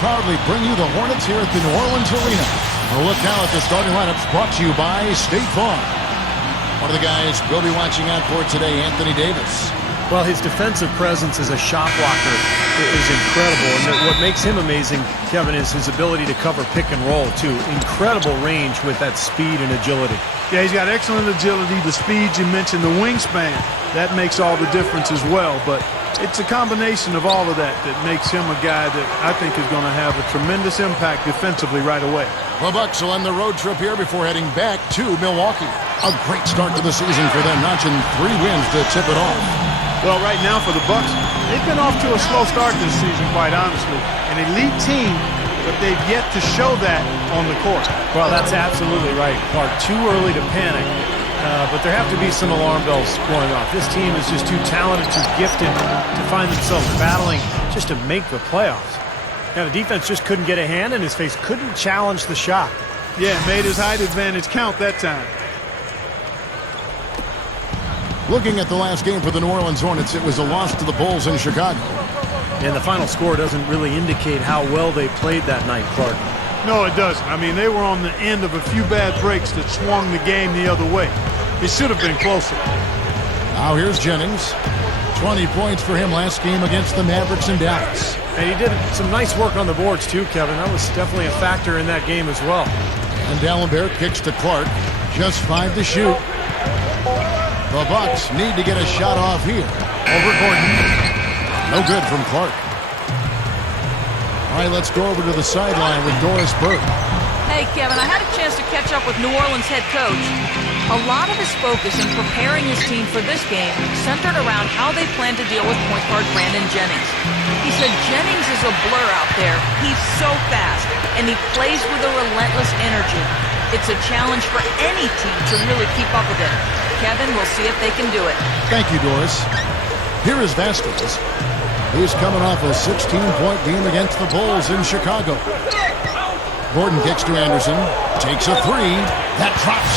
proudly bring you the Hornets here at the New Orleans Arena. A look now at the starting lineups brought to you by State Farm. One of the guys we'll be watching out for today, Anthony Davis. Well, his defensive presence as a shot blocker is incredible. And what makes him amazing, Kevin, is his ability to cover pick and roll, too. Incredible range with that speed and agility. Yeah, he's got excellent agility. The speed you mentioned, the wingspan, that makes all the difference as well. But it's a combination of all of that that makes him a guy that I think is going to have a tremendous impact defensively right away. The Bucks will end the road trip here before heading back to Milwaukee. A great start to the season for them, notching 3 wins to tip it off. Well, right now for the Bucks, they've been off to a slow start this season, quite honestly. An elite team, but they've yet to show that on the court. Well, that's absolutely right, Clark. Too early to panic, but there have to be some alarm bells going off. This team is just too talented, too gifted to find themselves battling just to make the playoffs. Now, the defense just couldn't get a hand in his face, couldn't challenge the shot. Yeah, made his height advantage count that time. Looking at the last game for the New Orleans Hornets, it was a loss to the Bulls in Chicago. And the final score doesn't really indicate how well they played that night, Clark. No, it doesn't. I mean, they were on the end of a few bad breaks that swung the game the other way. It should have been closer. Now here's Jennings. 20 points for him last game against the Mavericks in Dallas. And he did some nice work on the boards too, Kevin. That was definitely a factor in that game as well. And D'Alembert kicks to Clark. Just 5 to shoot. The Bucks need to get a shot off here. Over Gordon. No good from Clark. All right, let's go over to the sideline with Doris Burke. Hey, Kevin, I had a chance to catch up with New Orleans head coach. A lot of his focus in preparing his team for this game centered around how they plan to deal with point guard Brandon Jennings. He said Jennings is a blur out there. He's so fast, and he plays with a relentless energy. It's a challenge for any team to really keep up with it. Kevin, we'll see if they can do it. Thank you, Doris. Here is Vasquez, who's coming off a 16-point game against the Bulls in Chicago. Gordon kicks to Anderson, takes a 3, that drops.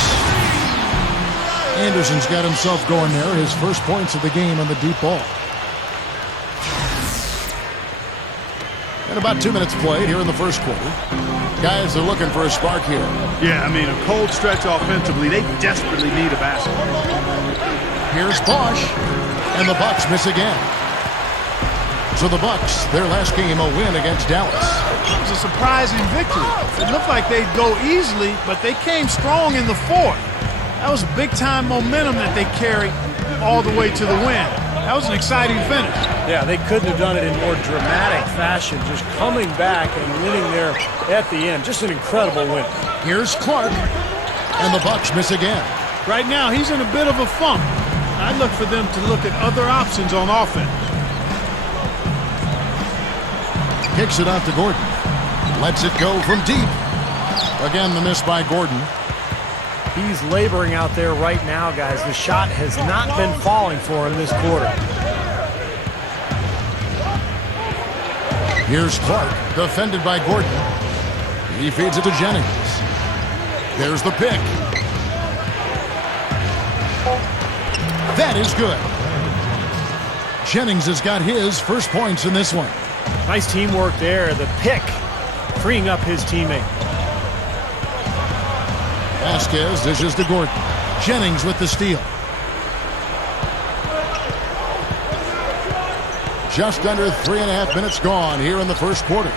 Anderson's got himself going there, his first points of the game on the deep ball. And about 2 minutes played here in the first quarter. Guys are looking for a spark here. Yeah, I mean, a cold stretch offensively. They desperately need a basket. Here's BOSH, and the Bucks miss again. So the Bucks, their last game, a win against Dallas. It was a surprising victory. It looked like they'd go easily, but they came strong in the fourth. That was big-time momentum that they carried all the way to the win. That was an exciting finish. Yeah, they couldn't have done it in more dramatic fashion, just coming back and winning there at the end. Just an incredible win. Here's Clark, and the Bucks miss again. Right now, he's in a bit of a funk. I look for them to look at other options on offense. Kicks it out to Gordon. Lets it go from deep. Again, the miss by Gordon. He's laboring out there right now, guys. The shot has not been falling for him this quarter. Here's Clark, defended by Gordon. He feeds it to Jennings. There's the pick. That is good. Jennings has got his first points in this one. Nice teamwork there. The pick, freeing up his teammate. Vasquez dishes to Gordon. Jennings with the steal. Just under 3.5 minutes gone here in the first quarter.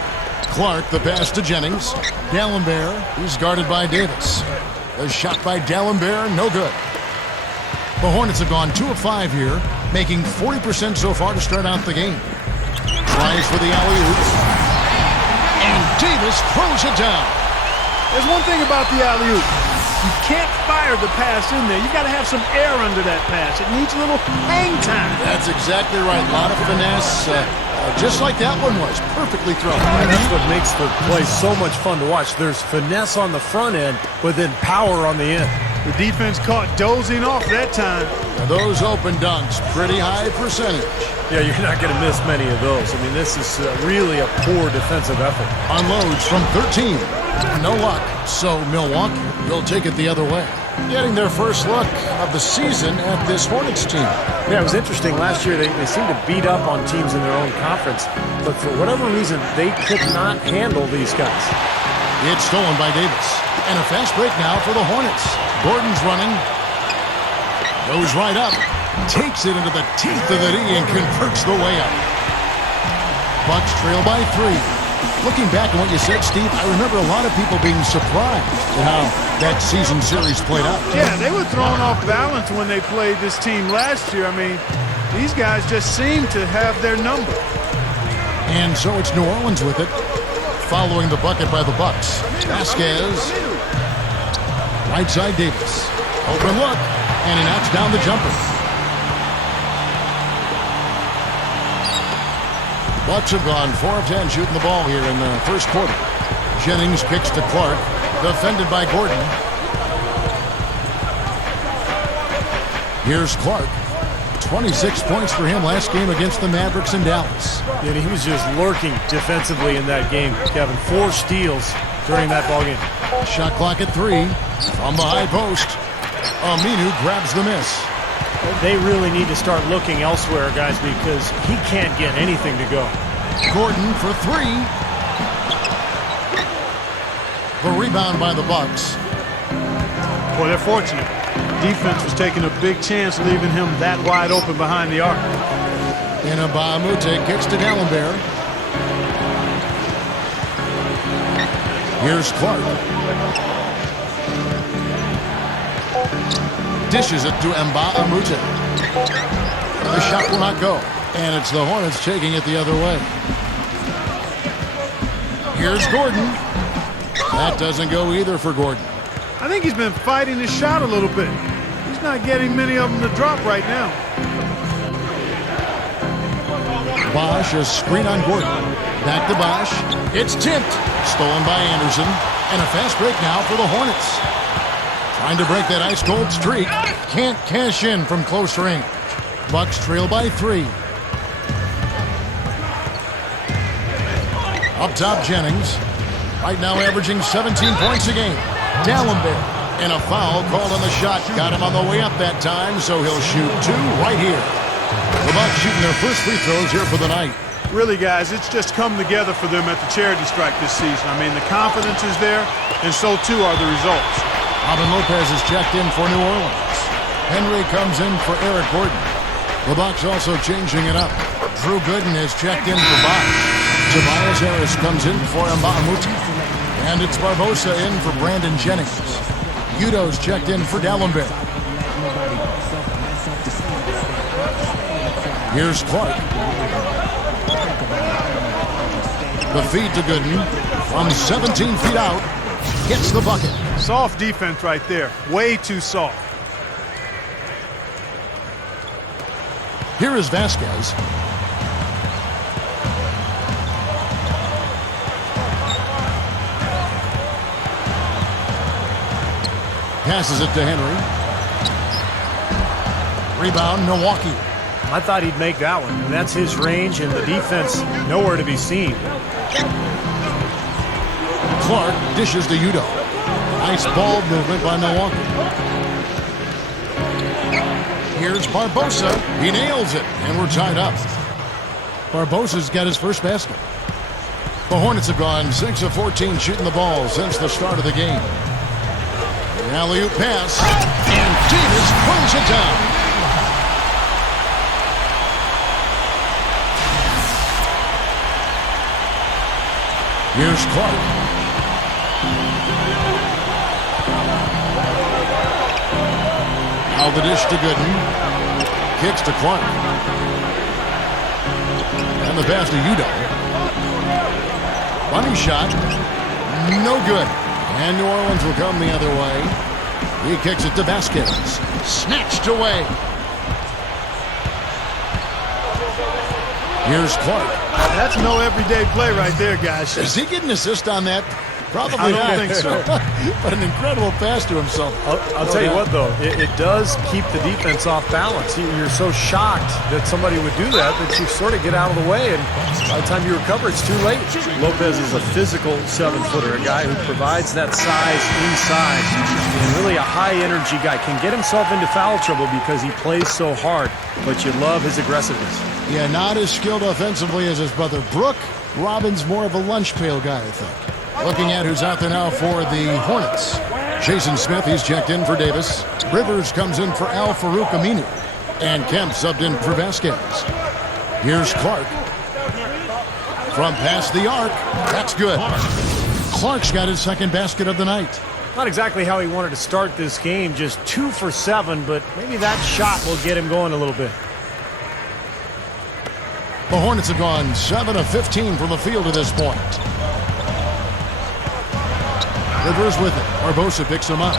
Clark, the pass to Jennings. D'Alembert, he's guarded by Davis. The shot by D'Alembert, no good. The Hornets have gone 2 of 5 here, making 40% so far to start out the game. Tries for the alley-oop. And Davis throws it down. There's one thing about the alley-oop. You can't fire the pass in there. You got to have some air under that pass. It needs a little hang time. That's exactly right. A lot of finesse, just like that one was. Perfectly thrown. And that's what makes the play so much fun to watch. There's finesse on the front end, but then power on the end. The defense caught dozing off that time. Now those open dunks, pretty high percentage. Yeah, you're not going to miss many of those. I mean, this is really a poor defensive effort. Unloads from 13. No luck, so Milwaukee will take it the other way. Getting their first look of the season at this Hornets team. Yeah, it was interesting. Last year, they seemed to beat up on teams in their own conference. But for whatever reason, they could not handle these guys. It's stolen by Davis. And a fast break now for the Hornets. Gordon's running. Goes right up. Takes it into the teeth of the D and converts the layup. Bucks trail by 3. Looking back on what you said, Steve, I remember a lot of people being surprised at how that season series played out. Yeah, they were thrown off balance when they played this team last year. I mean, these guys just seem to have their number. And so it's New Orleans with it, following the bucket by the Bucks. Vasquez. Right side Davis. Open look, and he knocks down the jumper. Bucks have gone 4 of 10 shooting the ball here in the first quarter. Jennings kicks to Clark, defended by Gordon. Here's Clark. 26 points for him last game against the Mavericks in Dallas. And he was just lurking defensively in that game, Kevin. 4 steals during that ballgame. Shot clock at 3. From the high post, Aminu grabs the miss. They really need to start looking elsewhere, guys, because he can't get anything to go. Gordon for 3. The rebound by the Bucks. Boy, they're fortunate. Defense was taking a big chance leaving him that wide open behind the arc. Nba2K13 kicks to D'Alembert. Here's Clark. Dishes it to Nba2K13. The shot will not go. And it's the Hornets taking it the other way. Here's Gordon. That doesn't go either for Gordon. I think he's been fighting his shot a little bit. He's not getting many of them to drop right now. BOSH, a screen on Gordon. Back to BOSH. It's tipped. Stolen by Anderson. And a fast break now for the Hornets. Trying to break that ice-cold streak. Can't cash in from close range. Bucks trail by 3. Up top, Jennings. Right now averaging 17 points a game. D'Alembert. And a foul called on the shot. Got him on the way up that time, so he'll shoot 2 right here. The Bucks shooting their first free throws here for the night. Really, guys, it's just come together for them at the charity strike this season. I mean, the confidence is there, and so too are the results. Robin Lopez is checked in for New Orleans. Henry comes in for Eric Gordon. The Bucks also changing it up. Drew Gooden is checked in for BOSH. Tobias Harris comes in for Nba2K13. And it's Barbosa in for Brandon Jennings. Udo's checked in for D'Alembert. Here's Clark. The feed to Gooden from 17 feet out. Gets the bucket. Soft defense right there. Way too soft. Here is Vasquez. Passes it to Henry. Rebound, Milwaukee. I thought he'd make that one. And that's his range, and the defense nowhere to be seen. Clark dishes to Udo. Nice ball movement by Milwaukee. Here's Barbosa. He nails it, and we're tied up. Barbosa's got his first basket. The Hornets have gone 6 of 14 shooting the ball since the start of the game. An alley-oop pass, and Davis pulls it down. Here's Clark. Now the dish to Gooden. Kicks to Clark. And the pass to Udo. Bunny shot. No good. And New Orleans will come the other way. He kicks it to Vasquez. Snatched away. Here's Clark. That's no everyday play right there, guys. Is he getting an assist on that Probably I don't not. think so. But an incredible pass to himself. I'll tell you what, though, it does keep the defense off balance. You're so shocked that somebody would do that you sort of get out of the way, and by the time you recover, it's too late. Lopez is a physical 7-footer, a guy who provides that size inside, and really a high-energy guy. Can get himself into foul trouble because he plays so hard, but you love his aggressiveness. Yeah, not as skilled offensively as his brother Brooke. Robin's more of a lunch pail guy, I think. Looking at who's out there now for the Hornets. Jason Smith, he's checked in for Davis. Rivers comes in for Al-Farouq Aminu. And Kemp subbed in for Vasquez. Here's Clark. From past the arc. That's good. Clark's got his second basket of the night. Not exactly how he wanted to start this game, just 2 for 7, but maybe that shot will get him going a little bit. The Hornets have gone 7 of 15 from the field to this point. Rivers with it. Barbosa picks him up.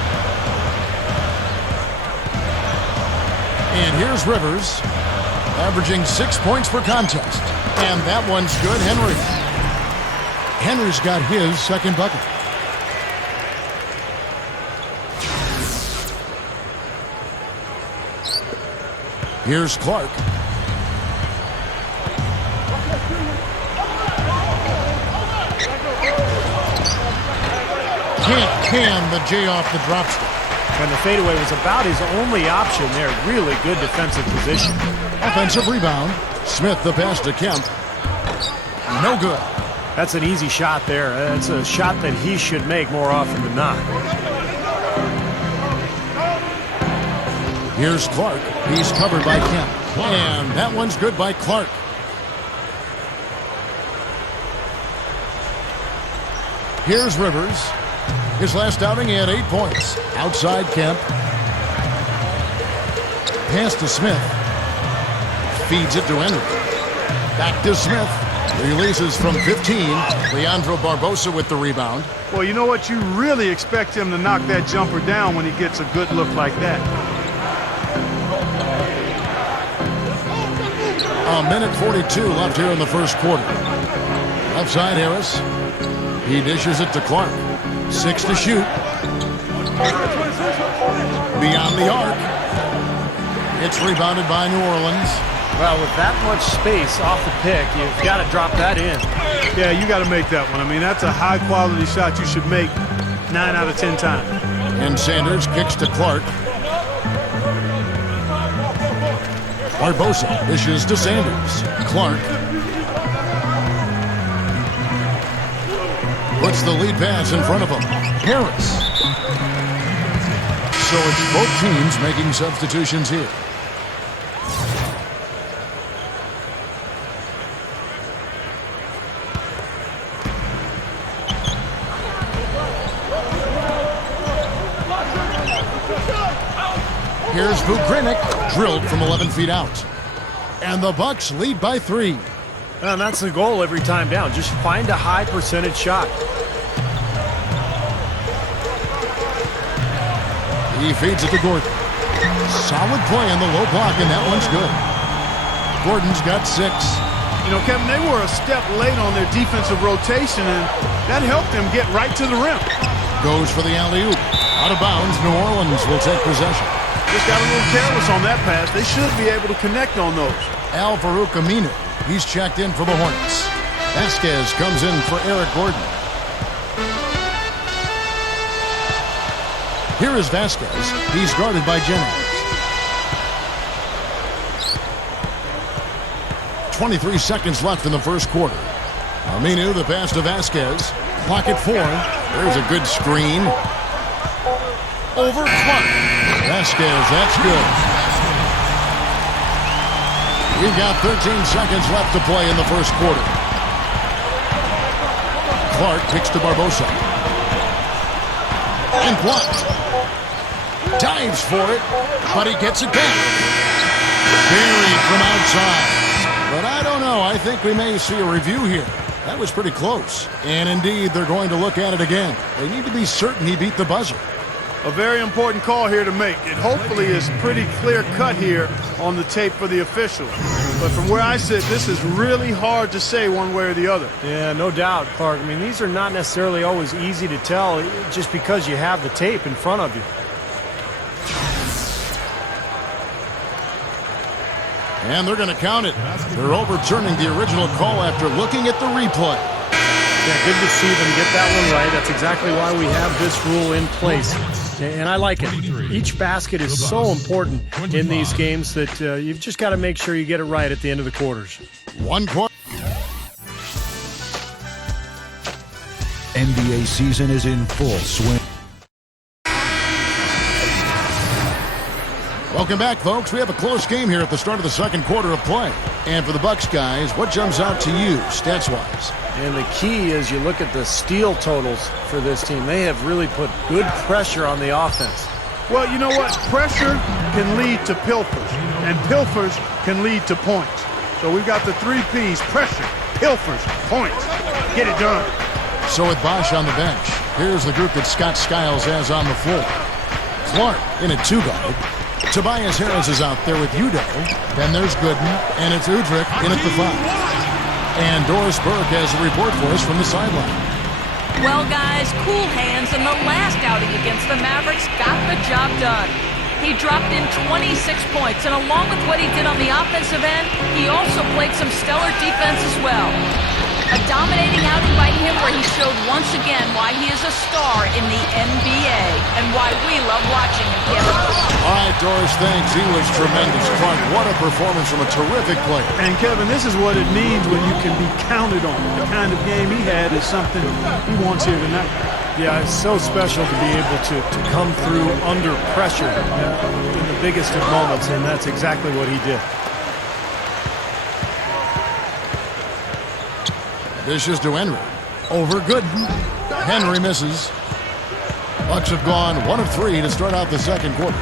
And here's Rivers, averaging 6 points per contest. And that one's good. Henry's got his second bucket. Here's Clark. Can't can the J off the drop step. When the fadeaway was about his only option there, really good defensive position. Offensive rebound. Smith the pass to Kemp. No good. That's an easy shot there. That's a shot that he should make more often than not. Here's Clark. He's covered by Kemp. And that one's good by Clark. Here's Rivers. His last outing, he had 8 points. Outside Kemp. Pass to Smith. Feeds it to Henry. Back to Smith. Releases from 15. Leandro Barbosa with the rebound. Well, you know what? You really expect him to knock that jumper down when he gets a good look like that. A minute 42 left here in the first quarter. Left side Harris. He dishes it to Clark. 6 to shoot. Beyond the arc. It's rebounded by New Orleans. Well, with that much space off the pick, you've got to drop that in. Yeah, you got to make that one. I mean, that's a high-quality shot you should make 9 out of 10 times. And Sanders kicks to Clark. Barbosa dishes to Sanders. Clark puts the lead pass in front of him. Harris. So it's both teams making substitutions here. Here's Vukrinic, drilled from 11 feet out. And the Bucks lead by 3. And that's the goal every time down. Just find a high percentage shot. He feeds it to Gordon. Solid play in the low block, and that one's good. Gordon's got 6. You know, Kevin, they were a step late on their defensive rotation, and that helped them get right to the rim. Goes for the alley-oop. Out of bounds, New Orleans will take possession. Just got a little careless on that pass. They should be able to connect on those. Al-Farouq Aminu, he's checked in for the Hornets. Vasquez comes in for Eric Gordon. Here is Vasquez. He's guarded by Jennings. 23 seconds left in the first quarter. Aminu, the pass to Vasquez. Clock at 4. There's a good screen. Over Clark. Vasquez, that's good. We've got 13 seconds left to play in the first quarter. Clark kicks to Barbosa. And blocked. Dives for it, but he gets it back. Buried from outside. But I don't know. I think we may see a review here. That was pretty close. And indeed, they're going to look at it again. They need to be certain he beat the buzzer. A very important call here to make. It hopefully is pretty clear cut here on the tape for the official. But from where I sit, this is really hard to say one way or the other. Yeah, no doubt, Clark. I mean, these are not necessarily always easy to tell just because you have the tape in front of you. And they're going to count it. They're overturning the original call after looking at the replay. Yeah, good to see them get that one right. That's exactly why we have this rule in place. And I like it. Each basket is so important in these games that you've just got to make sure you get it right at the end of the quarters. One quarter. NBA season is in full swing. Welcome back, folks. We have a close game here at the start of the second quarter of play. And for the Bucks guys, what jumps out to you stats-wise? And the key is you look at the steal totals for this team. They have really put good pressure on the offense. Well, you know what? Pressure can lead to pilfers, and pilfers can lead to points. So we've got the 3 Ps: pressure, pilfers, points. Get it done. So with Bosh on the bench, here's the group that Scott Skiles has on the floor. Clark in a 2-guard. Tobias Harris is out there with Udo. Then there's Gooden, and it's Udrich in at the 5. And Doris Burke has a report for us from the sideline. Well, guys, cool hands in the last outing against the Mavericks got the job done. He dropped in 26 points, and along with what he did on the offensive end, he also played some stellar defense as well. A dominating outing by him where he showed once again why he is a star in the NBA and why we love watching him, Kevin. All right, Doris, thanks. He was tremendous. Clark, what a performance from a terrific player. And, Kevin, this is what it means when you can be counted on. The kind of game he had is something he wants here tonight. Yeah, it's so special to be able to come through under pressure in the biggest of moments, and that's exactly what he did. This is to Henry. Over Gooden. Henry misses. Bucks have gone 1 of 3 to start out the second quarter.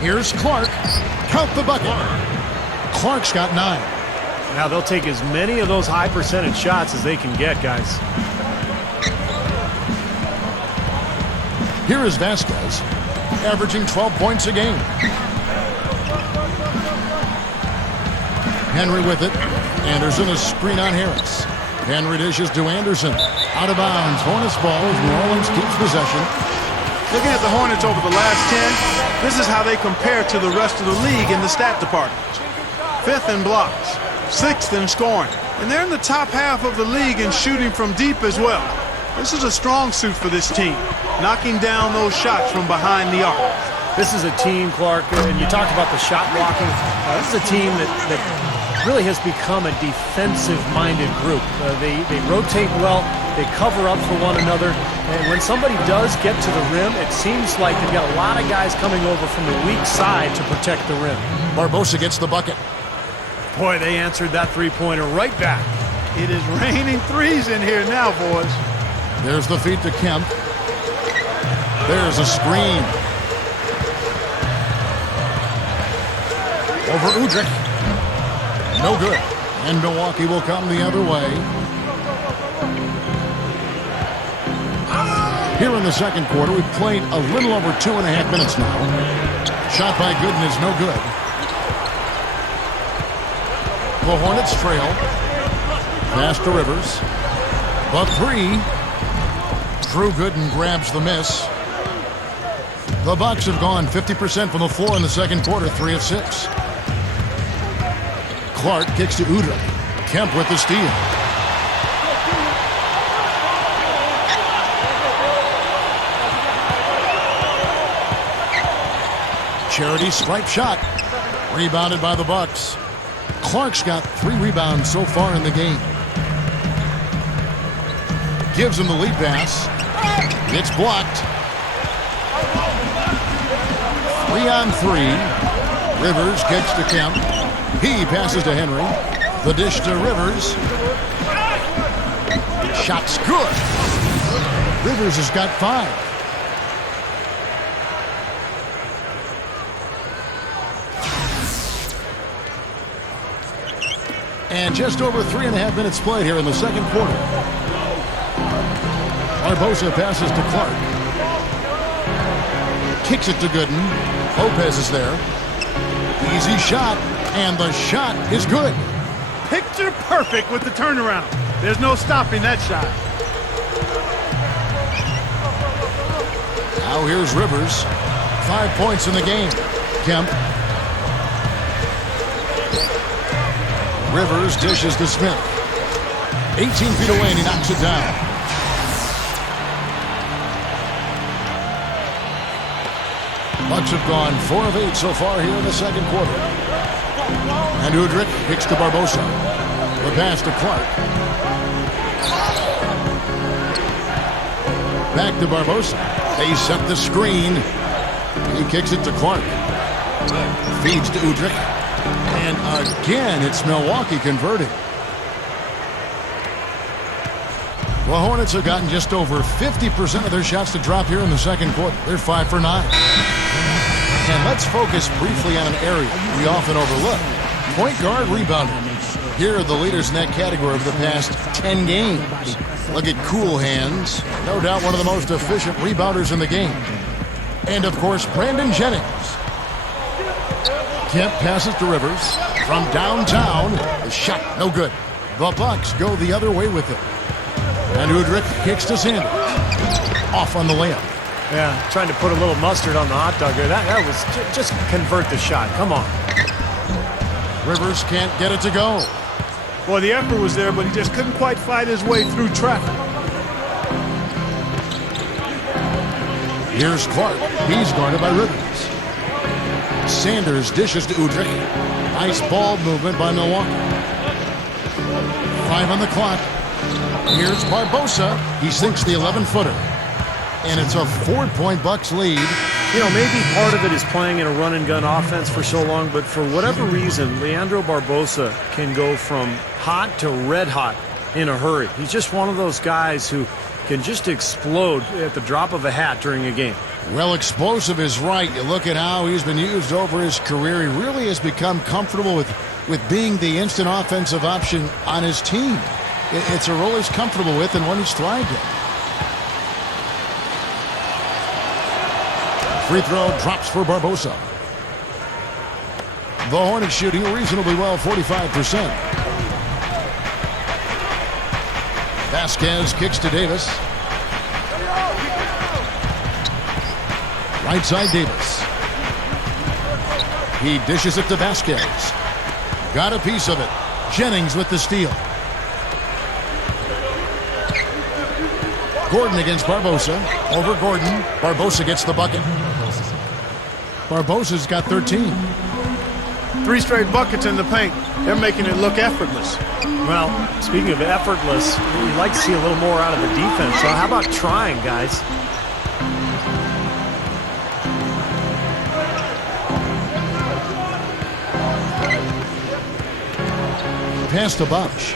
Here's Clark. Count the bucket. Clark's got 9. Now they'll take as many of those high percentage shots as they can get, guys. Here is Vasquez, averaging 12 points a game. Henry with it. Anderson a screen on Harris. Henry dishes to Anderson. Out of bounds. Hornets ball as New Orleans keeps possession. Looking at the Hornets over the last 10, this is how they compare to the rest of the league in the stat department. 5th in blocks, 6th in scoring, and they're in the top half of the league in shooting from deep as well. This is a strong suit for this team, knocking down those shots from behind the arc. This is a team, Clark, and you talked about the shot blocking. This is a team that really has become a defensive-minded group. They rotate well, they cover up for one another, and when somebody does get to the rim, it seems like they've got a lot of guys coming over from the weak side to protect the rim. Barbosa gets the bucket. Boy, they answered that three-pointer right back. It is raining threes in here now, boys. There's the feed to Kemp. There's a screen. Over Udrich. No good. And Milwaukee will come the other way. Here in the second quarter, we've played a little over 2.5 minutes now. Shot by Gooden is no good. The Hornets trail. Pass to Rivers. The 3. Drew Gooden grabs the miss. The Bucks have gone 50% from the floor in the second quarter, 3 of 6. Clark kicks to Udrich. Kemp with the steal. Charity stripe shot. Rebounded by the Bucks. Clark's got 3 rebounds so far in the game. Gives him the lead pass. It's blocked. 3 on 3. Rivers kicks to Kemp. He passes to Henry. The dish to Rivers. Shot's good. Rivers has got 5. And just over 3.5 minutes played here in the second quarter. Barbosa passes to Clark. kicks it to Gooden. Lopez is there. Easy shot, and the shot is good. Picture perfect with the turnaround. There's no stopping that shot. Now here's Rivers. 5 points in the game. Kemp. Rivers dishes to Smith. 18 feet away, and he knocks it down. Bucks have gone 4 of 8 so far here in the second quarter. And Udrih kicks to Barbosa. The pass to Clark. Back to Barbosa. They set the screen. He kicks it to Clark. Feeds to Udrih. And again, it's Milwaukee converting. The Hornets have gotten just over 50% of their shots to drop here in the second quarter. They're 5 for 9. And let's focus briefly on an area we often overlook. Point guard rebounding. Here are the leaders in that category over the past 10 games. Look at Cool Hands. No doubt one of the most efficient rebounders in the game. And, of course, Brandon Jennings. Kemp passes to Rivers. From downtown, the shot no good. The Bucks go the other way with it. And Udrih kicks to Sanders. Off on the layup. Yeah, trying to put a little mustard on the hot dog there. That was just convert the shot. Come on. Rivers can't get it to go. Boy, the effort was there, but he just couldn't quite fight his way through traffic. Here's Clark. He's guarded by Rivers. Sanders dishes to Udrih. Nice ball movement by Milwaukee. 5 on the clock. Here's Barbosa. He sinks the 11-footer. And it's a 4-point Bucks lead. You know, maybe part of it is playing in a run-and-gun offense for so long, but for whatever reason, Leandro Barbosa can go from hot to red hot in a hurry. He's just one of those guys who can just explode at the drop of a hat during a game. Well, explosive is right. You look at how he's been used over his career. He really has become comfortable with being the instant offensive option on his team. It's a role he's comfortable with and one he's thrived in. Free throw drops for Barbosa. The Hornets shooting reasonably well, 45%. Vasquez kicks to Davis. Right side Davis. He dishes it to Vasquez. Got a piece of it. Jennings with the steal. Gordon against Barbosa. Over Gordon. Barbosa gets the bucket. Barbosa's got 13. 3 straight buckets in the paint. They're making it look effortless. Well, speaking of effortless, you'd like to see a little more out of the defense. So how about trying, guys? Pass to BOSH.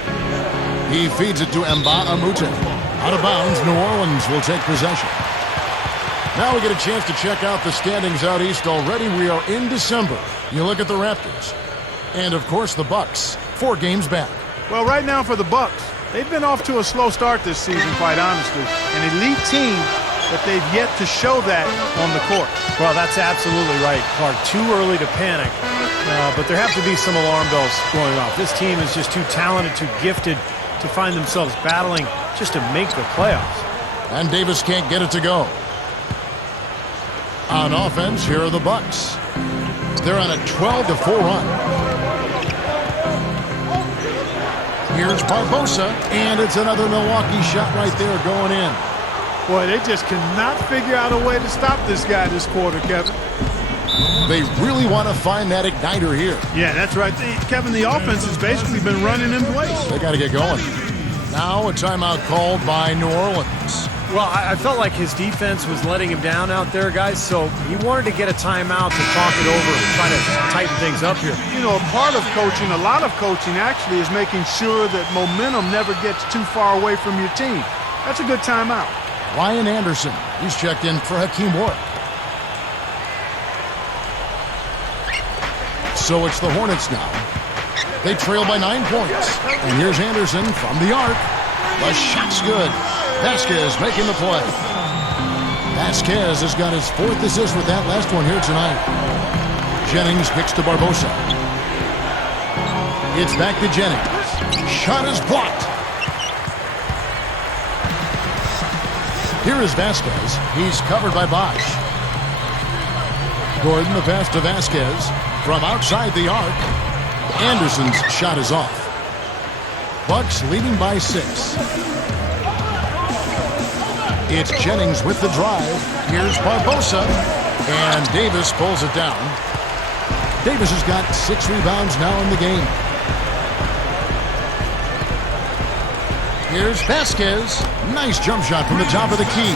He feeds it to Nba2K13. Out of bounds, New Orleans will take possession. Now we get a chance to check out the standings out east already. We are in December. You look at the Raptors. And, of course, the Bucks. 4 games back. Well, right now for the Bucks, they've been off to a slow start this season, quite honestly. An elite team, but they've yet to show that on the court. Well, that's absolutely right, Clark. Too early to panic. But there have to be some alarm bells going off. This team is just too talented, too gifted to find themselves battling just to make the playoffs. And Davis can't get it to go. On offense, here are the Bucks. They're on a 12-4 run. Here's Barbosa, and it's another Milwaukee shot right there going in. Boy, they just cannot figure out a way to stop this guy this quarter, Kevin. They really want to find that igniter here. Yeah, that's right. Kevin, the offense has basically been running in place. They got to get going. Now a timeout called by New Orleans. Well, I felt like his defense was letting him down out there, guys, so he wanted to get a timeout to talk it over and try to tighten things up here. You know, a part of coaching, a lot of coaching actually, is making sure that momentum never gets too far away from your team. That's a good timeout. Ryan Anderson, he's checked in for Hakeem Warrick. So it's the Hornets now. They trail by 9 points. And here's Anderson from the arc. The shot's good. Vasquez making the play. Vasquez has got his 4th assist with that last one here tonight. Jennings kicks to Barbosa. It's back to Jennings. Shot is blocked. Here is Vasquez. He's covered by Bosh. Gordon, the pass to Vasquez. From outside the arc. Anderson's shot is off. Bucks leading by 6. It's Jennings with the drive. Here's Barbosa. And Davis pulls it down. Davis has got 6 rebounds now in the game. Here's Vasquez. Nice jump shot from the top of the key.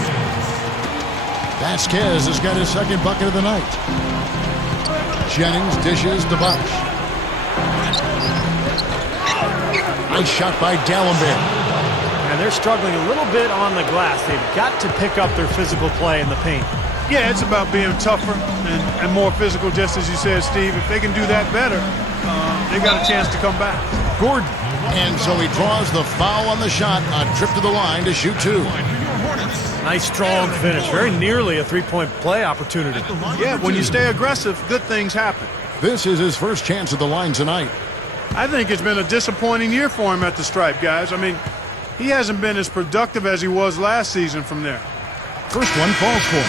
Vasquez has got his 2nd bucket of the night. Jennings dishes to Bosh. Nice shot by D'Alembert. And they're struggling a little bit on the glass. They've got to pick up their physical play in the paint. Yeah, it's about being tougher and more physical, just as you said, Steve. If they can do that better, they've got a chance to come back. Gordon. And so he draws the foul on the shot. A trip to the line to shoot 2. Nice strong finish. Very nearly a 3-point play opportunity. Yeah, when you stay aggressive, good things happen. This is his first chance at the line tonight. I think it's been a disappointing year for him at the stripe, guys. I mean, he hasn't been as productive as he was last season from there. First one falls for him.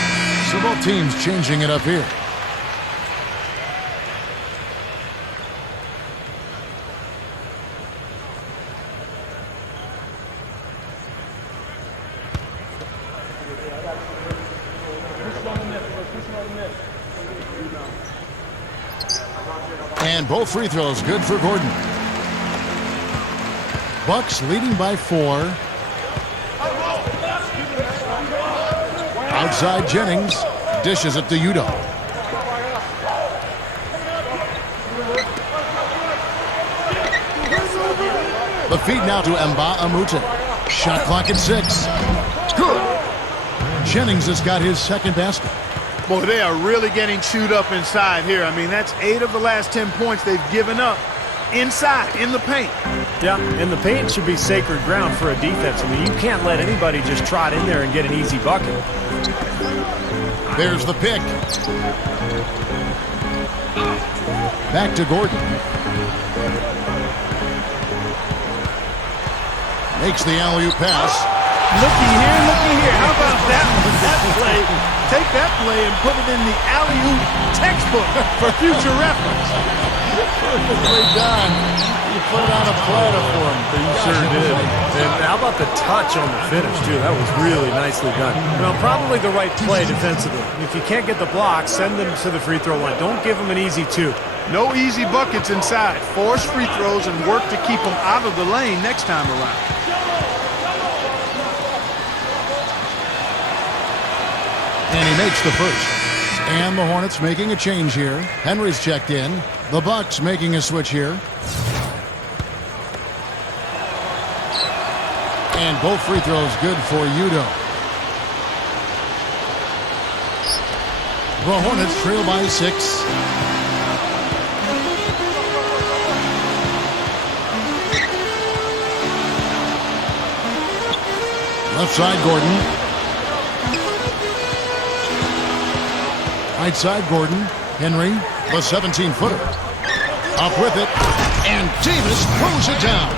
So both teams changing it up here. And both free throws good for Gordon. Bucks leading by 4. Outside Jennings. Dishes it to Udo. The feed now to Nba2K13. Shot clock at 6. Good. Jennings has got his 2nd basket. Boy, they are really getting chewed up inside here. I mean, that's 8 of the last 10 points they've given up inside, in the paint. Yeah, and the paint should be sacred ground for a defense. I mean, you can't let anybody just trot in there and get an easy bucket. There's the pick. Back to Gordon. Makes the alley-oop pass. Looky here. How about that one? That play, take that play and put it in the alley-oop textbook for future reference. Perfectly done. He put it on a platter for him. He sure did. And how about the touch on the finish, too? That was really nicely done. Well, probably the right play defensively. If you can't get the block, send them to the free throw line. Don't give them an easy 2. No easy buckets inside. Force free throws and work to keep them out of the lane next time around. And he makes the first. And the Hornets making a change here. Henry's checked in. The Bucks making a switch here. And both free throws good for Udo. The Hornets trail by 6. Left side, Gordon. Right side, Gordon. Henry, the 17-footer. Up with it. And Davis throws it down.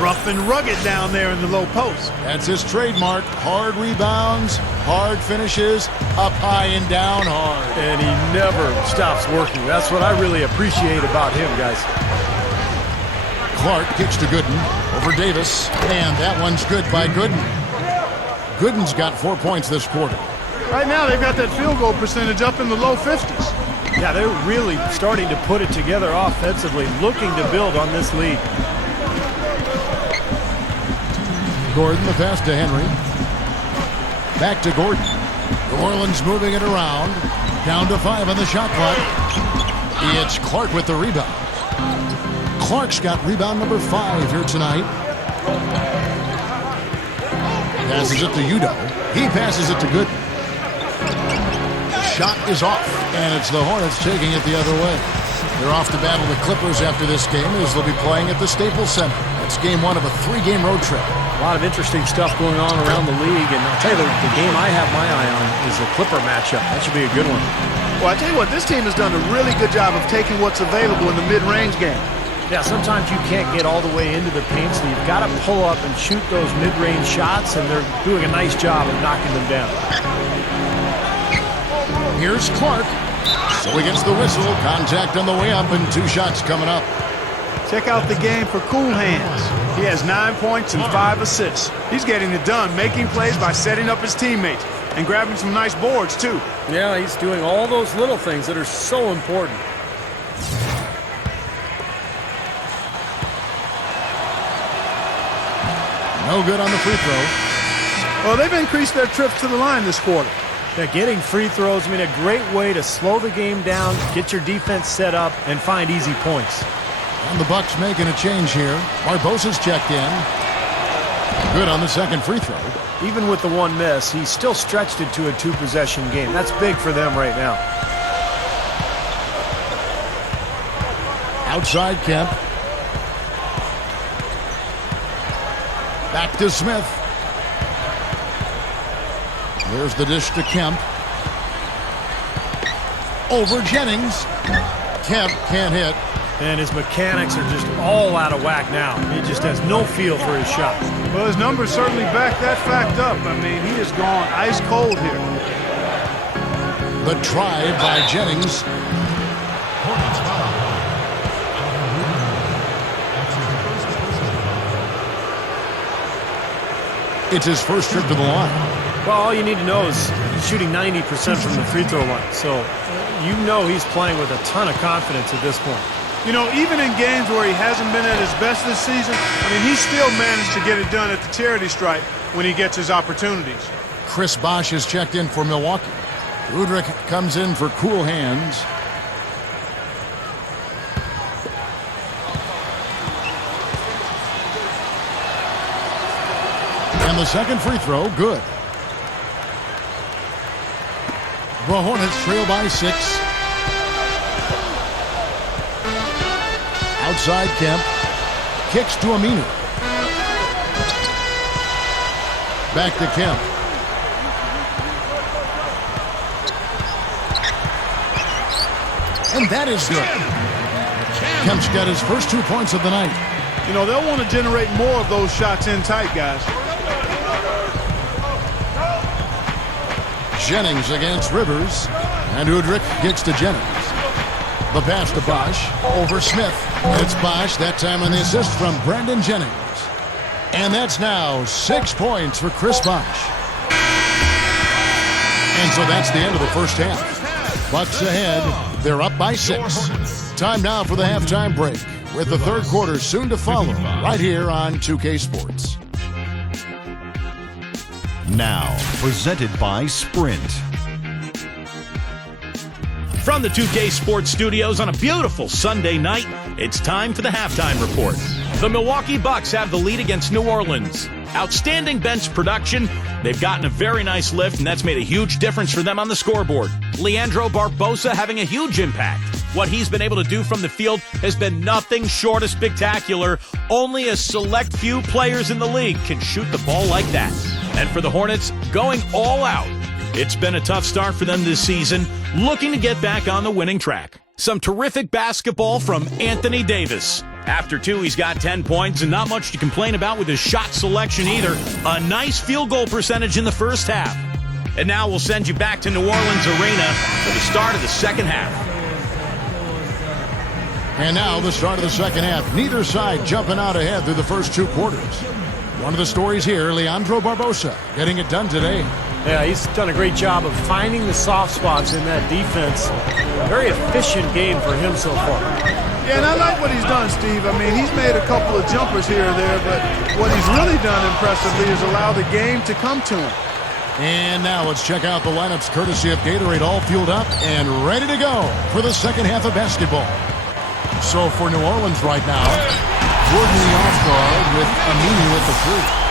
Rough and rugged down there in the low post. That's his trademark. Hard rebounds, hard finishes, up high and down hard. And he never stops working. That's what I really appreciate about him, guys. Clark kicks to Gooden over Davis. And that one's good by Gooden. Gooden's got 4 points this quarter. Right now, they've got that field goal percentage up in the low 50s. Yeah, they're really starting to put it together offensively, looking to build on this lead. Gordon, the pass to Henry. Back to Gordon. New Orleans moving it around. Down to 5 on the shot clock. It's Clark with the rebound. Clark's got rebound number 5 here tonight. Passes it to Udo. He passes it to Gooden. Shot is off, and it's the Hornets taking it the other way. They're off to battle the Clippers after this game as they'll be playing at the Staples Center. It's game 1 of a 3-game road trip. A lot of interesting stuff going on around the league, and I'll tell you, the game I have my eye on is the Clipper matchup. That should be a good one. Well, I tell you what, this team has done a really good job of taking what's available in the mid-range game. Yeah, sometimes you can't get all the way into the paint, so you've got to pull up and shoot those mid-range shots, and they're doing a nice job of knocking them down. Here's Clark. So he gets the whistle. Contact on the way up, and 2 shots coming up. Check out the game for Cool Hands. He has 9 points and 5 assists. He's getting it done, making plays by setting up his teammates and grabbing some nice boards, too. Yeah, he's doing all those little things that are so important. No good on the free throw. Well, they've increased their trips to the line this quarter. Yeah, getting free throws, a great way to slow the game down, get your defense set up, and find easy points. And the Bucks making a change here. Barbosa's checked in. Good on the second free throw. Even with the 1 miss, he's still stretched it to a 2-possession game. That's big for them right now. Outside Kemp. Back to Smith. There's the dish to Kemp. Over Jennings. Kemp can't hit. And his mechanics are just all out of whack now. He just has no feel for his shot. Well, his numbers certainly back that fact up. He has gone ice cold here. The try by Jennings. It's his first trip to the line. Well, all you need to know is he's shooting 90% from the free throw line. So you know he's playing with a ton of confidence at this point. Even in games where he hasn't been at his best this season, he still managed to get it done at the charity stripe when he gets his opportunities. Chris Bosh has checked in for Milwaukee. Udrich comes in for Cool Hands. And the second free throw, good. The Hornets trail by 6. Outside Kemp. Kicks to Aminu. Back to Kemp. And that is good. Kemp's got his first 2 points of the night. They'll want to generate more of those shots in tight, guys. Jennings against Rivers. And Udrich gets to Jennings. The pass to Bosh. Over Smith. It's Bosh, that time on the assist from Brandon Jennings. And that's now 6 points for Chris Bosh. And so that's the end of the first half. Bucks ahead. They're up by 6. Time now for the halftime break, with the third quarter soon to follow, right here on 2K Sports. Now, presented by Sprint. From the 2K Sports Studios on a beautiful Sunday night, it's time for the halftime report. The Milwaukee Bucks have the lead against New Orleans. Outstanding bench production. They've gotten a very nice lift, and that's made a huge difference for them on the scoreboard. Leandro Barbosa having a huge impact. What he's been able to do from the field has been nothing short of spectacular. Only a select few players in the league can shoot the ball like that. And for the Hornets, going all out. It's been a tough start for them this season, looking to get back on the winning track. Some terrific basketball from Anthony Davis. After 2, he's got 10 points and not much to complain about with his shot selection either. A nice field goal percentage in the first half. And now we'll send you back to New Orleans Arena for the start of the second half. And now the start of the second half. Neither side jumping out ahead through the first 2 quarters. One of the stories here, Leandro Barbosa getting it done today. Yeah, he's done a great job of finding the soft spots in that defense. A very efficient game for him so far. Yeah, and I like what he's done, Steve. He's made a couple of jumpers here or there, but what he's really done impressively is allow the game to come to him. And now let's check out the lineups courtesy of Gatorade, all fueled up and ready to go for the second half of basketball. So for New Orleans right now, Gordon the off guard with Aminu at the 3.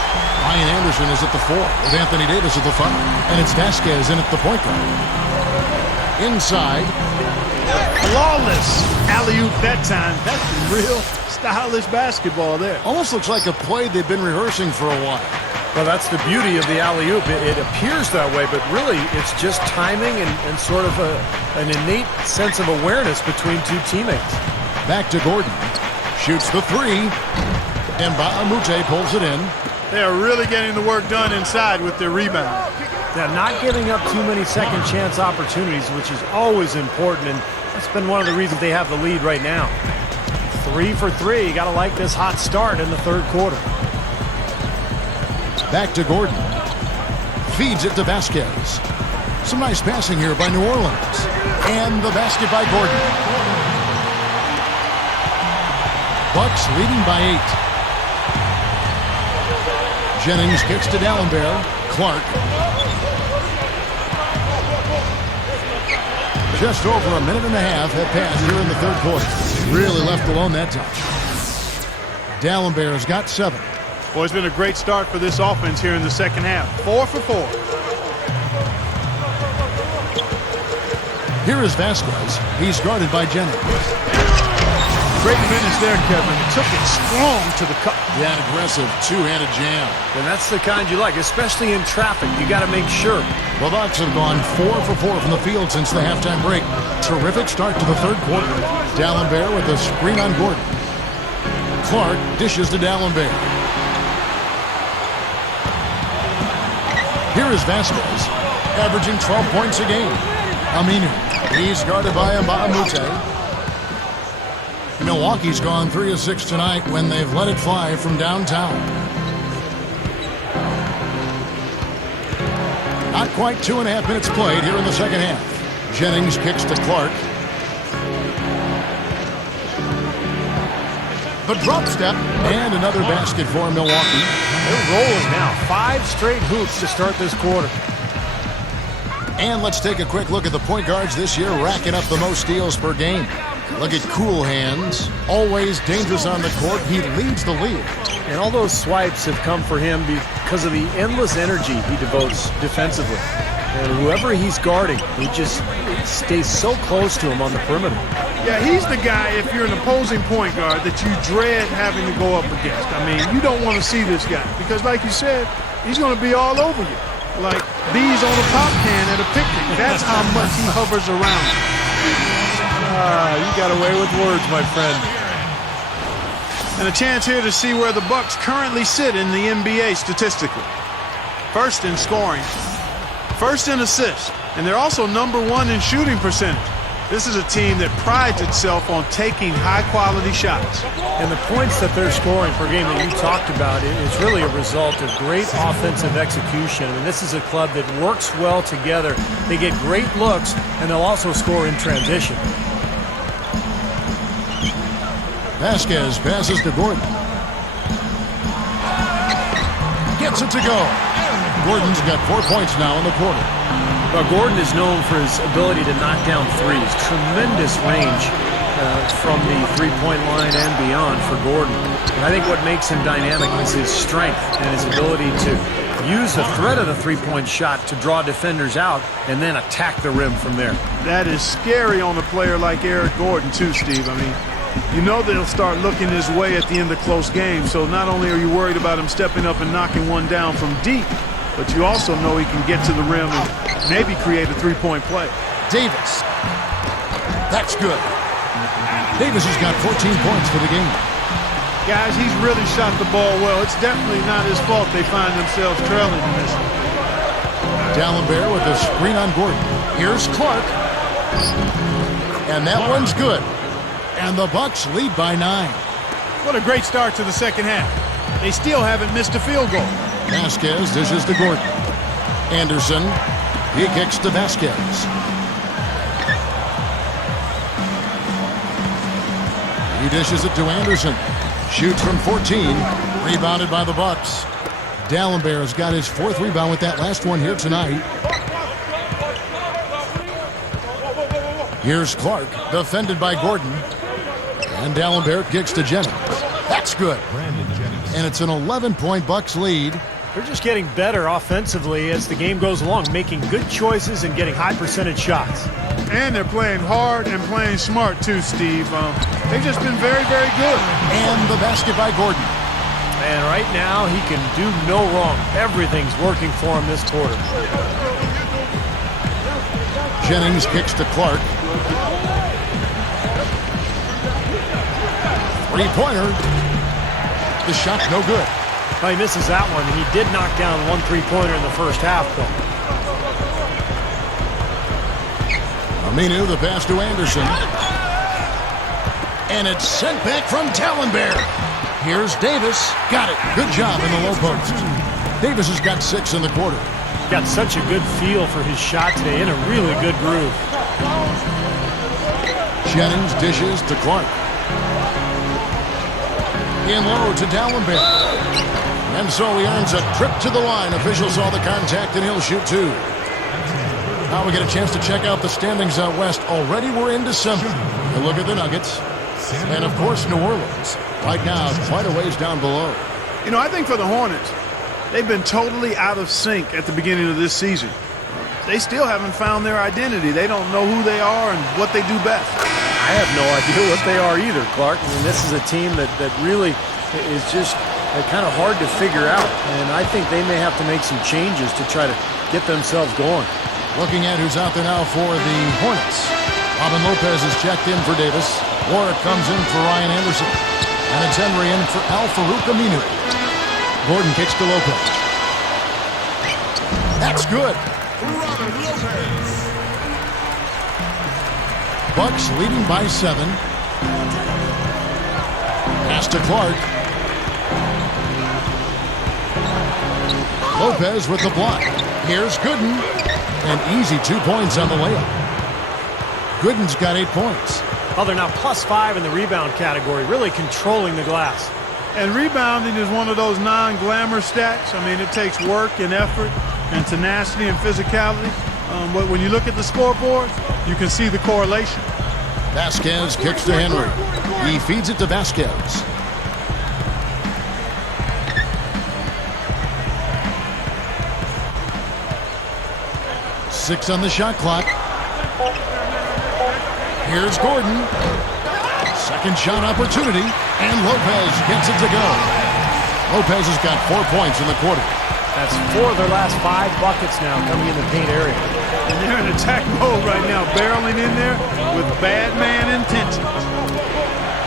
Ryan Anderson is at the 4 with Anthony Davis at the 5. And it's Vasquez in at the point guard. Inside, Flawless alley-oop that time. That's real stylish basketball there. Almost looks like a play they've been rehearsing for a while. Well, that's the beauty of the alley-oop. It appears that way, but really it's just timing and sort of an innate sense of awareness between two teammates. Back to Gordon. Shoots the three. Nba2K13 pulls it in. They are really getting the work done inside with their rebound. Now, not giving up too many second chance opportunities, which is always important, and that's been one of the reasons they have the lead right now. 3 for 3. Got to like this hot start in the third quarter. Back to Gordon. Feeds it to Vasquez. Some nice passing here by New Orleans. And the basket by Gordon. Bucks leading by 8. Jennings kicks to D'Alembert. Clark. Just over a minute and a half have passed here in the third quarter. Really left alone that time. D'Alembert's got 7. Boy, it's been a great start for this offense here in the second half. 4 for 4. Here is Vasquez. He's guarded by Jennings. Great finish there, Kevin. It took it strong to the cup. Yeah, an aggressive two-handed jam. And that's the kind you like, especially in traffic. You got to make sure. The Bucks have gone 4 for 4 from the field since the halftime break. Terrific start to the third quarter. D'Alembert with a screen on Gordon. Clark dishes to D'Alembert. Here is Vasquez, averaging 12 points a game. Aminu, he's guarded by Nba2K13. Milwaukee's gone 3 of 6 tonight when they've let it fly from downtown. Not quite 2.5 minutes played here in the second half. Jennings kicks to Clark. The drop step and another basket for Milwaukee. They're rolling now. 5 straight hoops to start this quarter. And let's take a quick look at the point guards this year, racking up the most steals per game. Look at Cool Hands, always dangerous on the court. He leads the league. And all those swipes have come for him because of the endless energy he devotes defensively. And whoever he's guarding, he just stays so close to him on the perimeter. Yeah, he's the guy, if you're an opposing point guard, that you dread having to go up against. I mean, you don't want to see this guy because, like you said, he's going to be all over you. Like bees on a pop can at a picnic. That's how much he hovers around you. You got away with words, my friend. And a chance here to see where the Bucks currently sit in the NBA statistically. First in scoring, first in assists, and they're also #1 in shooting percentage. This is a team that prides itself on taking high-quality shots. And the points that they're scoring per game that you talked about is really a result of great offensive execution. I mean, this is a club that works well together. They get great looks, and they'll also score in transition. Vasquez passes to Gordon. Gets it to go. Gordon's got 4 points now in the quarter. Well, Gordon is known for his ability to knock down threes. Tremendous range from the three-point line and beyond for Gordon. And I think what makes him dynamic is his strength and his ability to use the threat of the three-point shot to draw defenders out and then attack the rim from there. That is scary on a player like Eric Gordon, too, Steve. I mean, you know they'll start looking his way at the end of close games. So not only are you worried about him stepping up and knocking one down from deep, but you also know he can get to the rim and maybe create a three-point play. Davis. That's good. Davis has got 14 points for the game. Guys, he's really shot the ball well. It's definitely not his fault they find themselves trailing in this. D'Alembert with a screen on Gordon. Here's Clark. And that one's good. And the Bucks lead by 9. What a great start to the second half. They still haven't missed a field goal. Vasquez dishes to Gordon. Anderson, he kicks to Vasquez. He dishes it to Anderson. Shoots from 14. Rebounded by the Bucks. D'Alembert's got his 4th rebound with that last one here tonight. Here's Clark, defended by Gordon. And D'Alembert kicks to Jennings. That's good. And it's an 11-point Bucks lead. They're just getting better offensively as the game goes along, making good choices and getting high percentage shots. And they're playing hard and playing smart, too, Steve. They've just been very, very good. And the basket by Gordon. And right now, he can do no wrong. Everything's working for him this quarter. Jennings kicks to Clark. Three-pointer. The shot no good. Well, he misses that one. He did knock down one three-pointer in the first half, though. Aminu, the pass to Anderson. And it's sent back from Talonbear. Here's Davis. Got it. Good job in the low post. Davis has got 6 in the quarter. Got such a good feel for his shot today, in a really good groove. Jennings dishes to Clark. In low to Dallenberg. And so he earns a trip to the line. Officials saw the contact and he'll shoot 2. Now we get a chance to check out the standings out west. Already we're in December. A look at the Nuggets. And of course New Orleans. Right now quite a ways down below. You know, I think for the Hornets, they've been totally out of sync at the beginning of this season. They still haven't found their identity. They don't know who they are and what they do best. I have no idea what they are either, Clark. I mean, this is a team that really is just kind of hard to figure out. And I think they may have to make some changes to try to get themselves going. Looking at who's out there now for the Hornets. Robin Lopez is checked in for Davis. Warwick comes in for Ryan Anderson. And it's Henry in for Al-Farouq Aminu. Gordon kicks to Lopez. That's good. Bucks leading by 7. Pass to Clark. Lopez with the block. Here's Gooden. An easy 2 points on the layup. Gooden's got 8 points. Oh, they're now +5 in the rebound category, really controlling the glass. And rebounding is one of those non-glamour stats. I mean, it takes work and effort and tenacity and physicality. But when you look at the scoreboard, you can see the correlation. Vasquez kicks to Henry. He feeds it to Vasquez. Six on the shot clock. Here's Gordon. Second shot opportunity, and Lopez gets it to go. Lopez has got 4 points in the quarter. That's 4 of their last 5 buckets now coming in the paint area. And they're in attack mode right now, barreling in there with bad man intentions.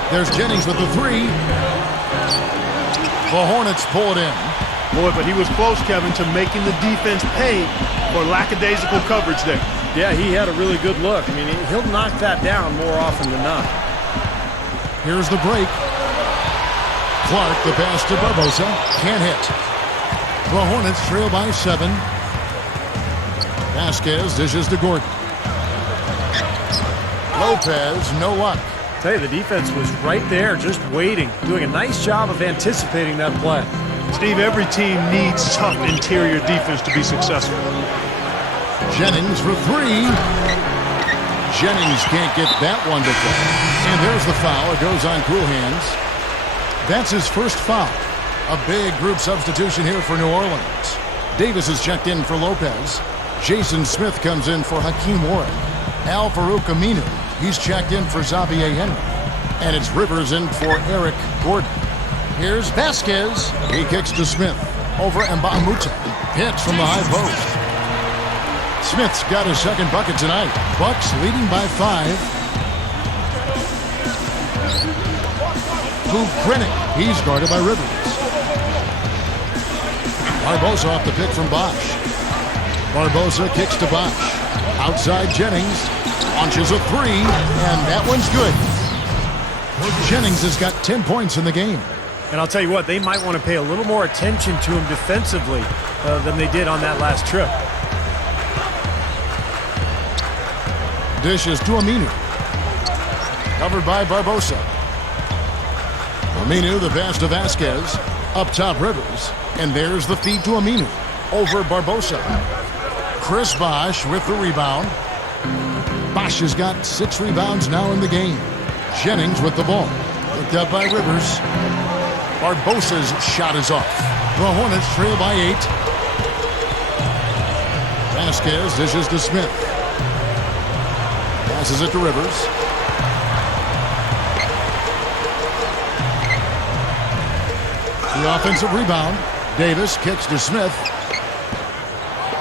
There's Jennings with the 3. The Hornets pull it in. Boy, but he was close, Kevin, to making the defense pay for lackadaisical coverage there. Yeah, he had a really good look. I mean, he'll knock that down more often than not. Here's the break. Clark, the pass to Barbosa. Can't hit. The Hornets trail by 7. Vasquez dishes to Gordon. Lopez, no luck. I tell you, the defense was right there, just waiting, doing a nice job of anticipating that play. Steve, every team needs tough interior defense to be successful. Jennings for 3. Jennings can't get that one to go. And there's the foul. It goes on cool hands. That's his first foul. A big group substitution here for New Orleans. Davis is checked in for Lopez. Jason Smith comes in for Hakeem Warren. Al-Farouq Aminu, he's checked in for Xavier Henry. And it's Rivers in for Eric Gordon. Here's Vasquez. He kicks to Smith. Over Mbamute. Hits from the high post. Smith's got his second bucket tonight. Bucks leading by 5. Krennic. He's guarded by Rivers. Barbosa off the pick from Bosh. Barbosa kicks to Bosh. Outside Jennings. Launches a 3. And that one's good. Jennings has got 10 points in the game. And I'll tell you what, they might want to pay a little more attention to him defensively than they did on that last trip. Dishes to Aminu. Covered by Barbosa. Aminu, the pass to Vasquez. Up top, Rivers. And there's the feed to Aminu. Over Barbosa. Chris Bosh with the rebound. Bosh has got 6 rebounds now in the game. Jennings with the ball. Picked up by Rivers. Barbosa's shot is off. The Hornets trail by 8. Passes it to Rivers. The offensive rebound. Davis kicks to Smith.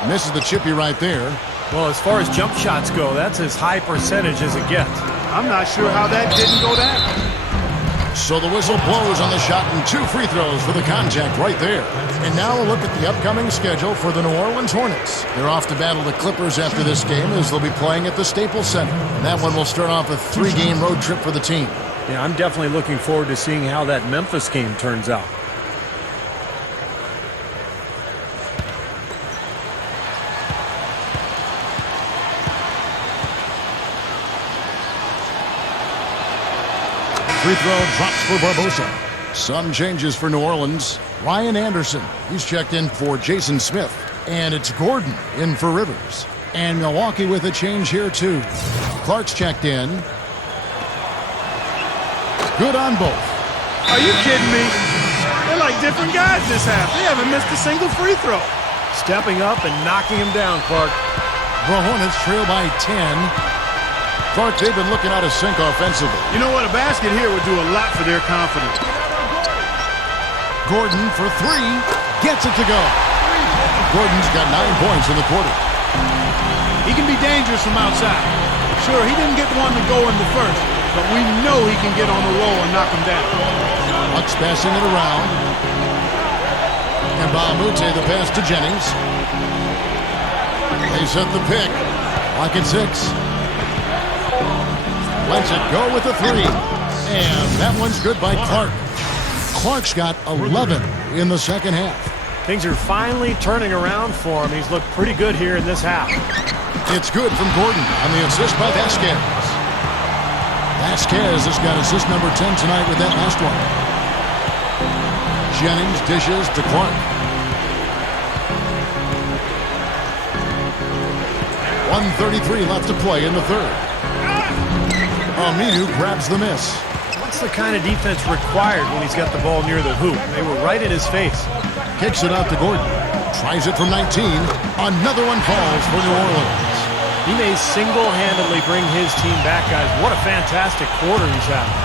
Misses the chippy right there. Well, as far as jump shots go, that's as high percentage as it gets. I'm not sure how that didn't go down. So the whistle blows on the shot and 2 free throws for the contact right there. And now a look at the upcoming schedule for the New Orleans Hornets. They're off to battle the Clippers after this game as they'll be playing at the Staples Center. And that one will start off a 3-game road trip for the team. Yeah, I'm definitely looking forward to seeing how that Memphis game turns out. Free throw drops for Barbosa. Some changes for New Orleans. Ryan Anderson, he's checked in for Jason Smith. And it's Gordon in for Rivers. And Milwaukee with a change here too. Clark's checked in. Good on both. Are you kidding me? They're like different guys this half. They haven't missed a single free throw. Stepping up and knocking him down, Clark. The Hornets trail by 10. Clark, they've been looking out of sync offensively. You know what? A basket here would do a lot for their confidence. Gordon for 3. Gets it to go. Gordon's got 9 points in the quarter. He can be dangerous from outside. Sure, he didn't get one to go in the first, but we know he can get on the roll and knock him down. Bucks passing it around. And Bahamute the pass to Jennings. They set the pick. Lock at 6. Lets it go with the 3. And that one's good by Clark. Clark's got 11 in the second half. Things are finally turning around for him. He's looked pretty good here in this half. It's good from Gordon on the assist by Vasquez. Vasquez has got assist number 10 tonight with that last one. Jennings dishes to Clark. 1:33 left to play in the third. Aminu grabs the miss. What's the kind of defense required when he's got the ball near the hoop? They were right in his face. Kicks it out to Gordon. Tries it from 19. Another one falls for New Orleans. He may single-handedly bring his team back, guys. What a fantastic quarter he's having.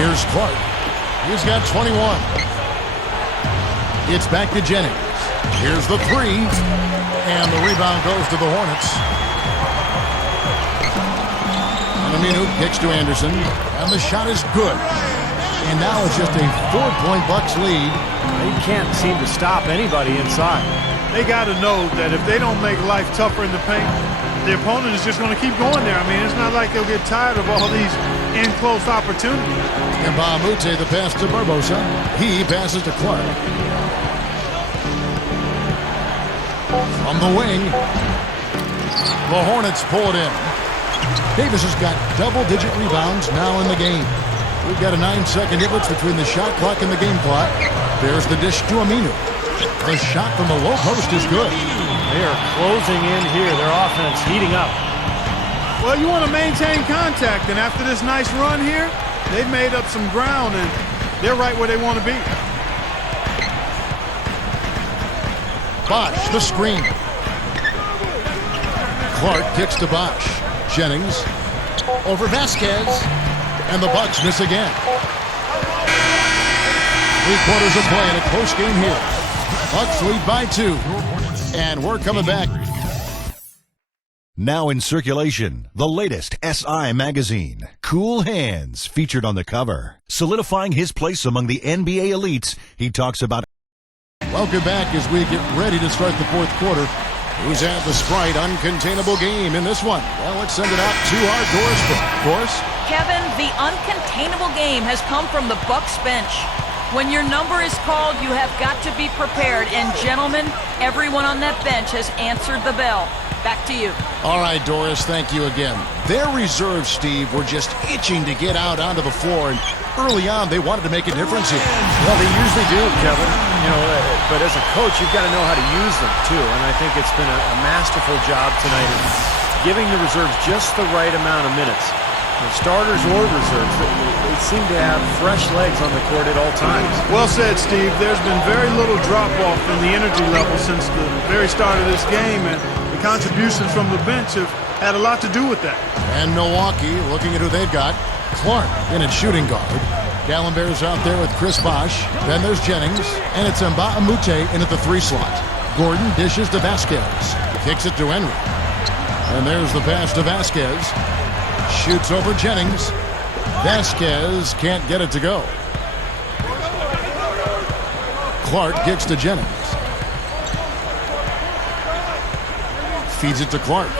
Here's Clark. He's got 21. It's back to Jennings. Here's the 3. And the rebound goes to the Hornets. Aminu kicks to Anderson, and the shot is good. And now it's just a 4-point Bucks lead. They can't seem to stop anybody inside. They got to know that if they don't make life tougher in the paint, the opponent is just going to keep going there. I mean, it's not like they'll get tired of all these in-close opportunities. And Bahamute the pass to Barbosa. He passes to Clark. From the wing, the Hornets pull it in. Davis has got double-digit rebounds now in the game. We've got a 9-second difference between the shot clock and the game clock. There's the dish to Aminu. The shot from the low post is good. They are closing in here. Their offense heating up. Well, you want to maintain contact, and after this nice run here, they've made up some ground, and they're right where they want to be. Bosh, the screen. Clark kicks to Bosh. Jennings over Vasquez, and the Bucks miss again. 3 quarters of play in a close game here. Bucks lead by 2, and we're coming back. Now in circulation, the latest SI magazine, Cool Hands, featured on the cover. Solidifying his place among the NBA elites, he talks about. Welcome back as we get ready to start the 4th quarter. Who's had the Sprite uncontainable game in this one? Well, let's send it out to our Doris. Kevin, the uncontainable game has come from the Bucks bench. When your number is called, you have got to be prepared. And gentlemen, everyone on that bench has answered the bell. Back to you. All right, Doris, thank you again. Their reserves, Steve, were just itching to get out onto the floor, and early on they wanted to make a difference here. Well, they usually do, Kevin. You know, but as a coach, you've got to know how to use them, too. And I think it's been a masterful job tonight in giving the reserves just the right amount of minutes. The starters or reserves, they seem to have fresh legs on the court at all times. Well said, Steve. There's been very little drop-off in the energy level since the very start of this game, and the contributions from the bench have had a lot to do with that. And Milwaukee looking at who they've got. Clark in at shooting guard. Gallenber's out there with Chris Bosh. Then there's Jennings. And it's Nba2K13 in at the 3 slot. Gordon dishes to Vasquez. Kicks it to Henry. And there's the pass to Vasquez. Shoots over Jennings. Vasquez can't get it to go. Clark kicks to Jennings. Feeds it to Clark.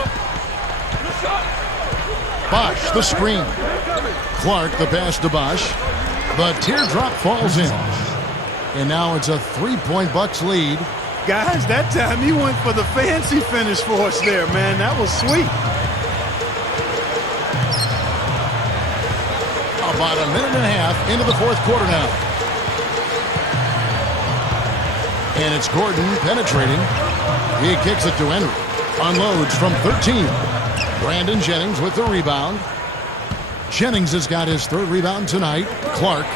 Bosh, the screen. Clark, the pass to Bosh. The teardrop falls in. And now it's a 3-point Bucks lead. Guys, that time he went for the fancy finish for us there, man. That was sweet. About a minute and a half into the 4th quarter now. And it's Gordon penetrating. He kicks it to Henry. Unloads from 13. Brandon Jennings with the rebound. Jennings has got his 3rd rebound tonight. Clark.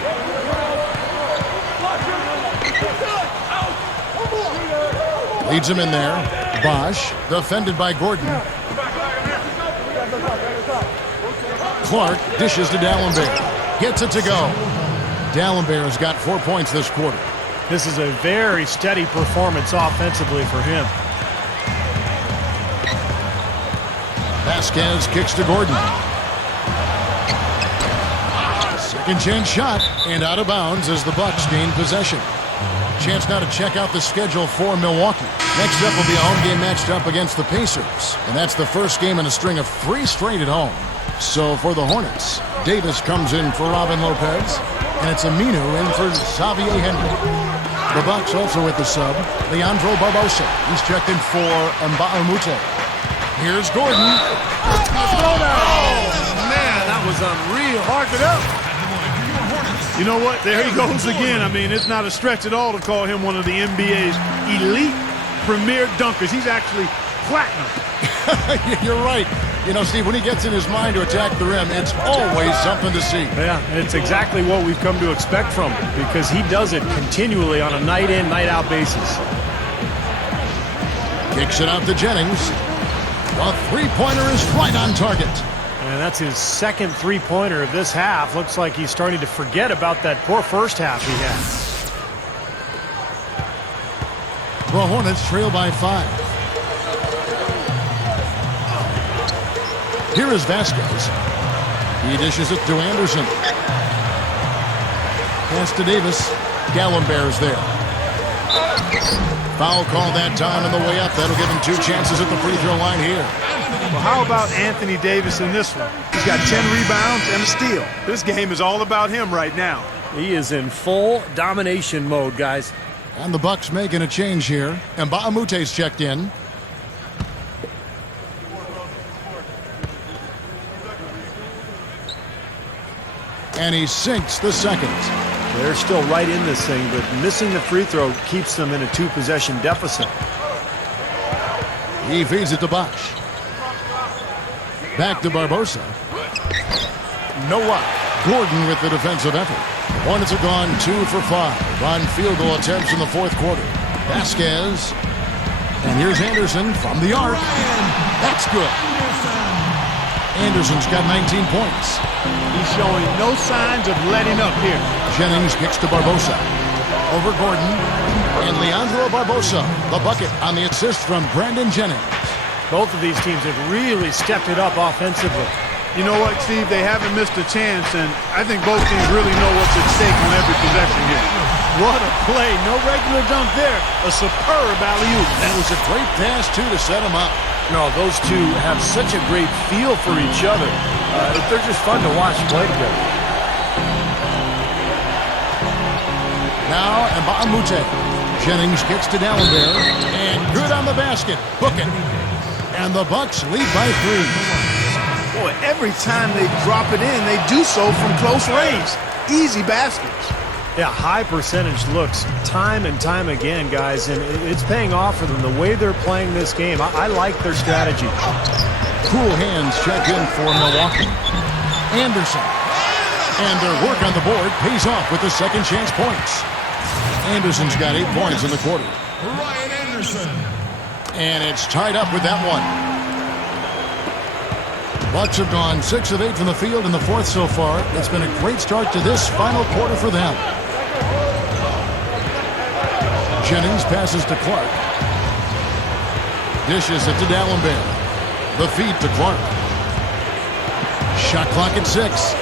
Leads him in there. Bosh, defended by Gordon. Clark dishes to Dallenberg. Gets it to go. Dallenberg's got 4 points this quarter. This is a very steady performance offensively for him. Vasquez kicks to Gordon. Second chance shot, and out of bounds as the Bucks gain possession. Chance now to check out the schedule for Milwaukee. Next up will be a home game matched up against the Pacers. And that's the first game in a string of 3 straight at home. So for the Hornets, Davis comes in for Robin Lopez. And it's Aminu in for Xavier Henry. The Bucks also with the sub, Leandro Barbosa. He's checked in for Nba2K13. Here's Gordon. Oh, man, that was unreal. Mark it up. You know what? There he goes again. I mean, it's not a stretch at all to call him one of the NBA's elite premier dunkers. He's actually platinum. You're right. You know, Steve, when he gets in his mind to attack the rim, it's always something to see. Yeah, it's exactly what we've come to expect from him because he does it continually on a night-in, night-out basis. Kicks it out to Jennings. The 3-pointer is right on target. And that's his 2nd 3-pointer of this half. Looks like he's starting to forget about that poor first half he had. The Hornets trail by 5. Here is Vasquez. He dishes it to Anderson. Pass to Davis. Gallenber's there. Foul call that time on the way up. That'll give him 2 chances at the free throw line here. Well, how about Anthony Davis in this one? He's got 10 rebounds and a steal. This game is all about him right now. He is in full domination mode, guys. And the Bucks making a change here. And Nba2K13's checked in. And he sinks the second. They're still right in this thing, but missing the free throw keeps them in a 2-possession deficit. He feeds it to Bosh. Back to Barbosa. No luck. Gordon with the defensive effort. Hornets have gone 2 for 5 on field goal attempts in the 4th quarter. Vasquez. And here's Anderson from the arc. That's good. Anderson's got 19 points. He's showing no signs of letting up here. Jennings kicks to Barbosa. Over Gordon. And Leandro Barbosa, the bucket on the assist from Brandon Jennings. Both of these teams have really stepped it up offensively. You know what, Steve? They haven't missed a chance, and I think both teams really know what's at stake on every possession here. What a play. No regular dunk there. A superb alley-oop. That was a great pass, too, to set him up. No, those two have such a great feel for each other. They're just fun to watch play together. Now, Nba2K13. Jennings kicks to Dallenberg. And good on the basket. Book it. And the Bucks lead by 3. Boy, every time they drop it in, they do so from close range. Easy baskets. Yeah, high percentage looks time and time again, guys, and it's paying off for them the way they're playing this game. I like their strategy. Cool hands check in for Milwaukee. Anderson. And their work on the board pays off with the 2nd chance points. Anderson's got 8 points in the quarter. Ryan Anderson. And it's tied up with that one. Bucks have gone 6 of 8 from the field in the fourth so far. It's been a great start to this final quarter for them. Jennings passes to Clark. Dishes it to D'Alembert. The feed to Clark. Shot clock at 6.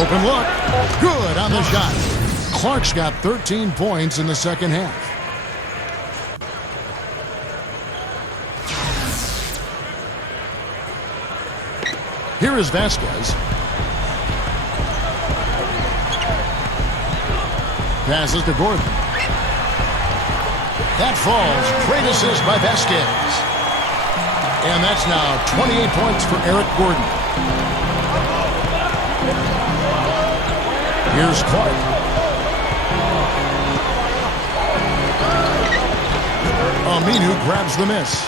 Open look. Good on the shot. Clark's got 13 points in the second half. Here is Vasquez. Passes to Gordon. That falls. Great assist by Vasquez. And that's now 28 points for Eric Gordon. Here's Clark. Aminu grabs the miss.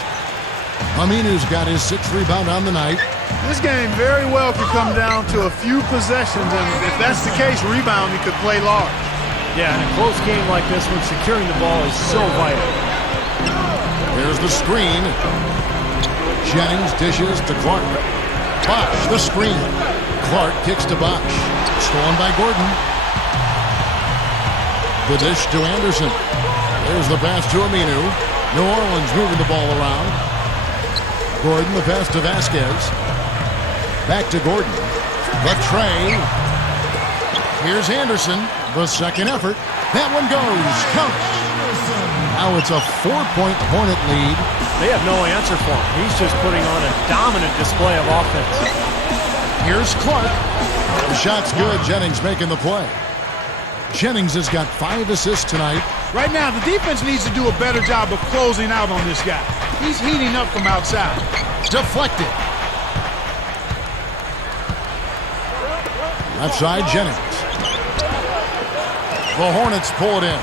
Aminu's got his 6th rebound on the night. This game very well could come down to a few possessions, and if that's the case, rebounding could play large. Yeah, in a close game like this one, securing the ball is so vital. There's the screen. Jennings dishes to Clark. Bosh, the screen. Clark kicks to Bosh. Stolen by Gordon. The dish to Anderson. There's the pass to Aminu. New Orleans moving the ball around. Gordon, the pass to Vasquez. Back to Gordon. The tray. Here's Anderson. The second effort. That one goes. Count. Now it's a 4-point Hornet lead. They have no answer for him. He's just putting on a dominant display of offense. Here's Clark. The shot's good. Jennings making the play. Jennings has got 5 assists tonight. Right now, the defense needs to do a better job of closing out on this guy. He's heating up from outside. Deflected. Left side, Jennings. The Hornets pull it in.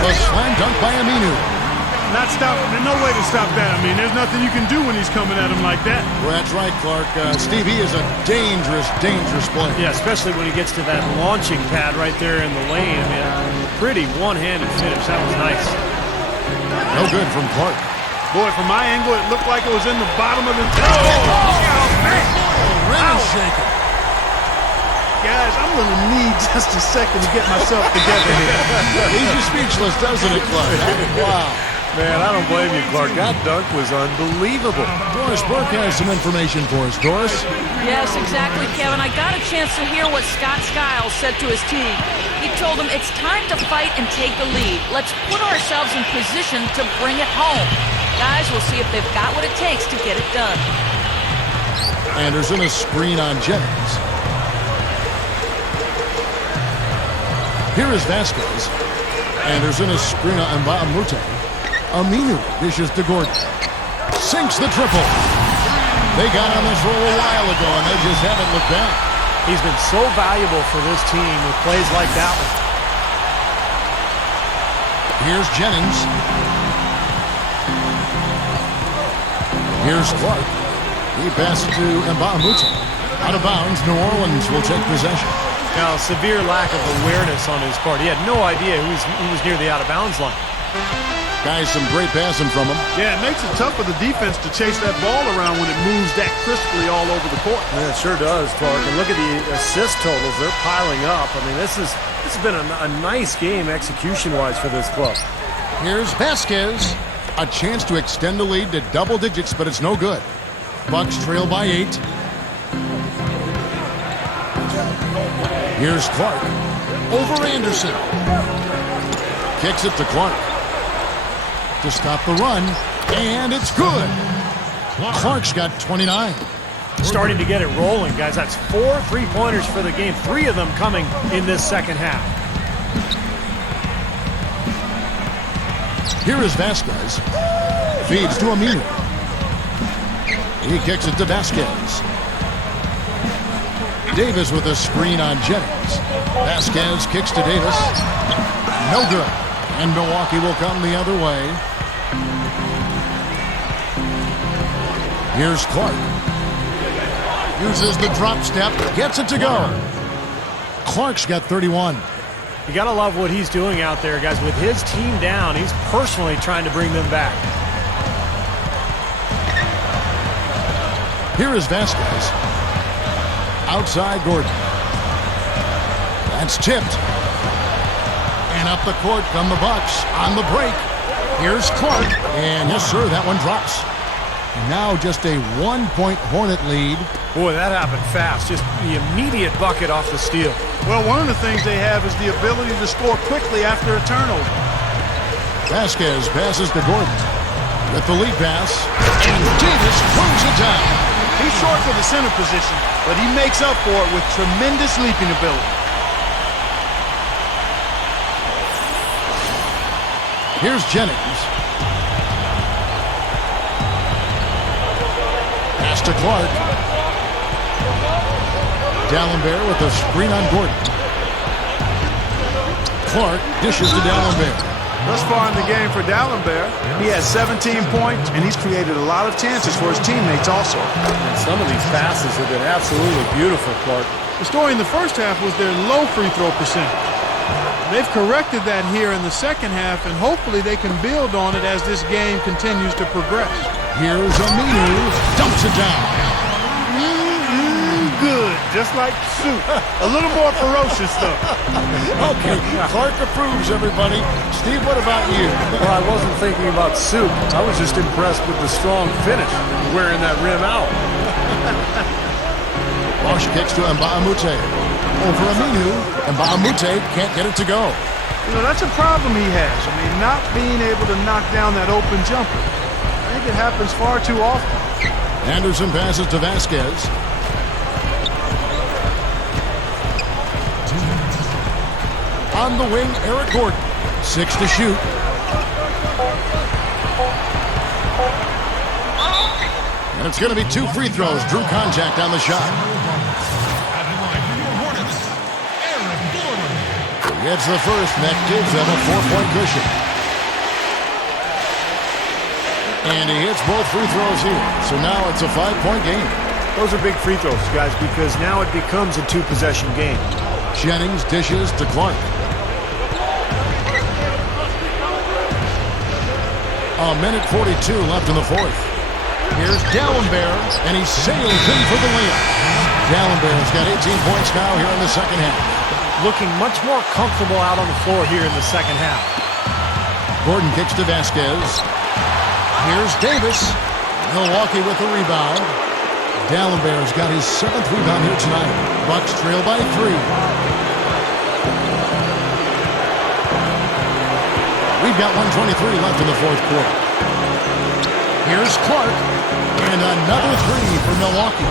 The slam dunk by Aminu. Not stopping. There's no way to stop that. I mean, there's nothing you can do when he's coming at him like that. Well, that's right, Clark. Steve, he is a dangerous, dangerous player. Yeah, especially when he gets to that launching pad right there in the lane. I mean, pretty one-handed finish. That was nice. No good from Clark. Boy, from my angle, it looked like it was in the bottom of the... Rim is shaking. Guys, I'm going to need just a second to get myself together here. Leaves you speechless, doesn't it, Clark? Wow. Man, I don't blame you, Clark. That dunk was unbelievable. Doris Burke has some information for us. Doris? Yes, exactly, Kevin. I got a chance to hear what Scott Skiles said to his team. He told them it's time to fight and take the lead. Let's put ourselves in position to bring it home. Guys, we'll see if they've got what it takes to get it done. Anderson, a screen on Jennings. Here is Vasquez. Anderson, a screen on Mbamute. Aminu dishes to Gordon. Sinks the triple. They got on this roll a while ago, and they just haven't looked back. He's been so valuable for this team with plays like that one. Here's Jennings. Here's Clark. He passes to Mbamute. Out of bounds, New Orleans will take possession. Now, severe lack of awareness on his part. He had no idea he was near the out-of-bounds line. Guys, some great passing from him. Yeah, it makes it tough for the defense to chase that ball around when it moves that crisply all over the court. Yeah, it sure does, Clark. And look at the assist totals. They're piling up. I mean, this has been a nice game execution-wise for this club. Here's Vasquez. A chance to extend the lead to double digits, but it's no good. Bucks trail by 8. Here's Clark. Over Anderson. Kicks it to Clark. To stop the run, and it's good. Clark's got 29. Starting to get it rolling, guys. That's 4 3-pointers for the game. 3 of them coming in this second half. Here is Vasquez. Feeds to Aminu. He kicks it to Vasquez. Davis with a screen on Jennings. Vasquez kicks to Davis. No good. And Milwaukee will come the other way. Here's Clark. Uses the drop step. Gets it to go. Clark's got 31. You got to love what he's doing out there, guys. With his team down, he's personally trying to bring them back. Here is Vasquez. Outside Gordon. That's tipped. And up the court come the Bucks on the break. Here's Clark. And yes, sir, that one drops. And now just a 1-point Hornet lead. Boy, that happened fast. Just the immediate bucket off the steal. Well, one of the things they have is the ability to score quickly after a turnover. Vasquez passes to Gordon with the lead pass. And Davis throws it down. He's short for the center position, but he makes up for it with tremendous leaping ability. Here's Jennings. Pass to Clark. Dallenberg with a screen on Gordon. Clark dishes to Dallenberg. Thus far in the game for Dallenberg, he has 17 points, and he's created a lot of chances for his teammates also. And some of these passes have been absolutely beautiful, Clark. The story in the first half was their low free throw percentage. They've corrected that here in the second half, and hopefully they can build on it as this game continues to progress. Here's Aminu. Dumps it down. Good, just like soup. A little more ferocious, though. Okay, Clark approves, everybody. Steve, what about you? Well, I wasn't thinking about soup. I was just impressed with the strong finish, wearing that rim out. Bosh kicks to Nba2K13. Over Aminu. Nba2K13 can't get it to go. You know, that's a problem he has. I mean, not being able to knock down that open jumper. I think it happens far too often. Anderson passes to Vasquez. On the wing, Eric Gordon. 6 to shoot. And it's going to be 2 free throws. Drew contact on the shot. He hits the first, and that gives them a 4-point cushion. And he hits both free throws here. So now it's a 5-point game. Those are big free throws, guys, because now it becomes a 2-possession game. Jennings dishes to Clark. A minute 42 left in the fourth. Here's Dallenberg, and he sails in for the layup. Dallenberg's got 18 points now here in the second half. Looking much more comfortable out on the floor here in the second half. Gordon kicks to Vasquez. Here's Davis. Milwaukee with the rebound. Dallenberg's got his 7th rebound here tonight. Bucks trail by 3. We've got 1:23 left in the fourth quarter. Here's Clark. And another 3 for Milwaukee.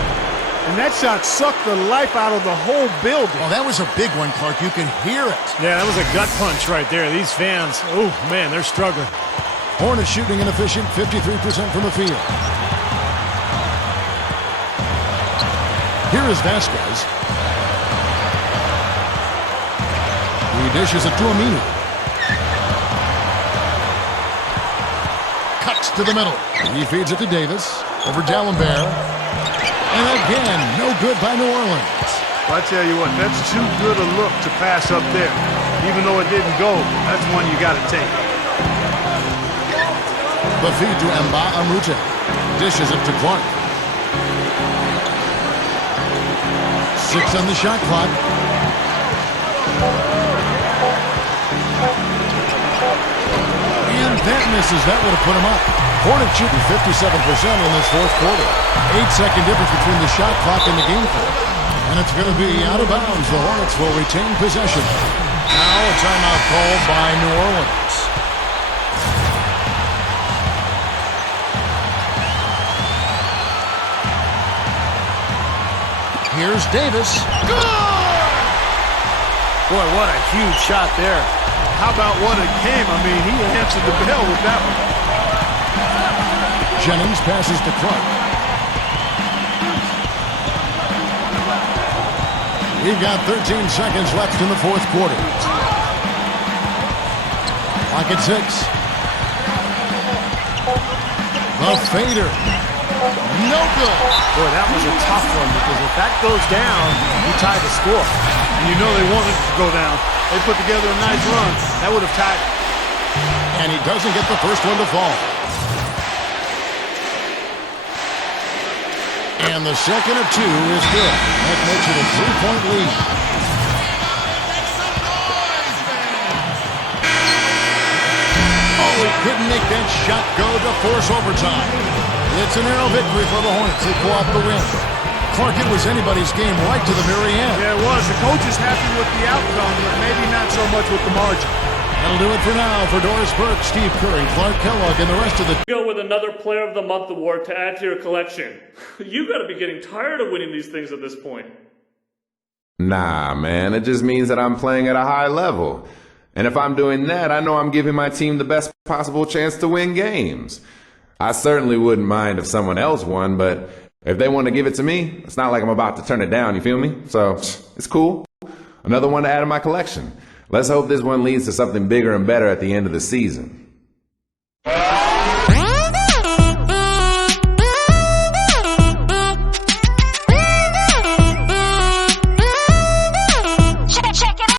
And that shot sucked the life out of the whole building. Oh, that was a big one, Clark. You can hear it. Yeah, that was a gut punch right there. These fans, oh, man, they're struggling. Hornets shooting inefficient, 53% from the field. Here is Vasquez. He dishes it to Aminu. Cuts to the middle. He feeds it to Davis. Over Dallenberg. And again, no good by New Orleans. Well, I tell you what, that's too good a look to pass up there. Even though it didn't go, that's one you got to take. The feed to Nba2K13. Dishes it to Clark. 6 on the shot clock. And that misses. That would have put him up. Hornets shooting 57% in this fourth quarter. 8-second difference between the shot clock and the game clock. And it's going to be out of bounds. The Hornets will retain possession. Now a timeout called by New Orleans. Here's Davis. Good! Boy, what a huge shot there. How about what a game? I mean, he answered the bell with that one. Jennings passes to Clark. We've got 13 seconds left in the fourth quarter. Clock at 6. The fader. No good. Boy, that was a tough one because if that goes down, you tie the score. And you know they wanted it to go down. They put together a nice run. That would have tied it. And he doesn't get the first one to fall. And the second of two is good. That makes it a 3-point lead. Oh, he couldn't make that shot go to force overtime. It's a narrow victory for the Hornets. They pull off the win. Clark, it was anybody's game right to the very end. Yeah, it was. The coach is happy with the outcome, but maybe not so much with the margin. That'll do it for now. For Doris Burke, Steve Curry, Clark Kellogg, and the rest of the... Go with another Player of the Month award to add to your collection. You got to be getting tired of winning these things at this point. Nah, man, it just means that I'm playing at a high level. And if I'm doing that, I know I'm giving my team the best possible chance to win games. I certainly wouldn't mind if someone else won, but if they want to give it to me, it's not like I'm about to turn it down, you feel me? So, it's cool. Another one to add to my collection. Let's hope this one leads to something bigger and better at the end of the season.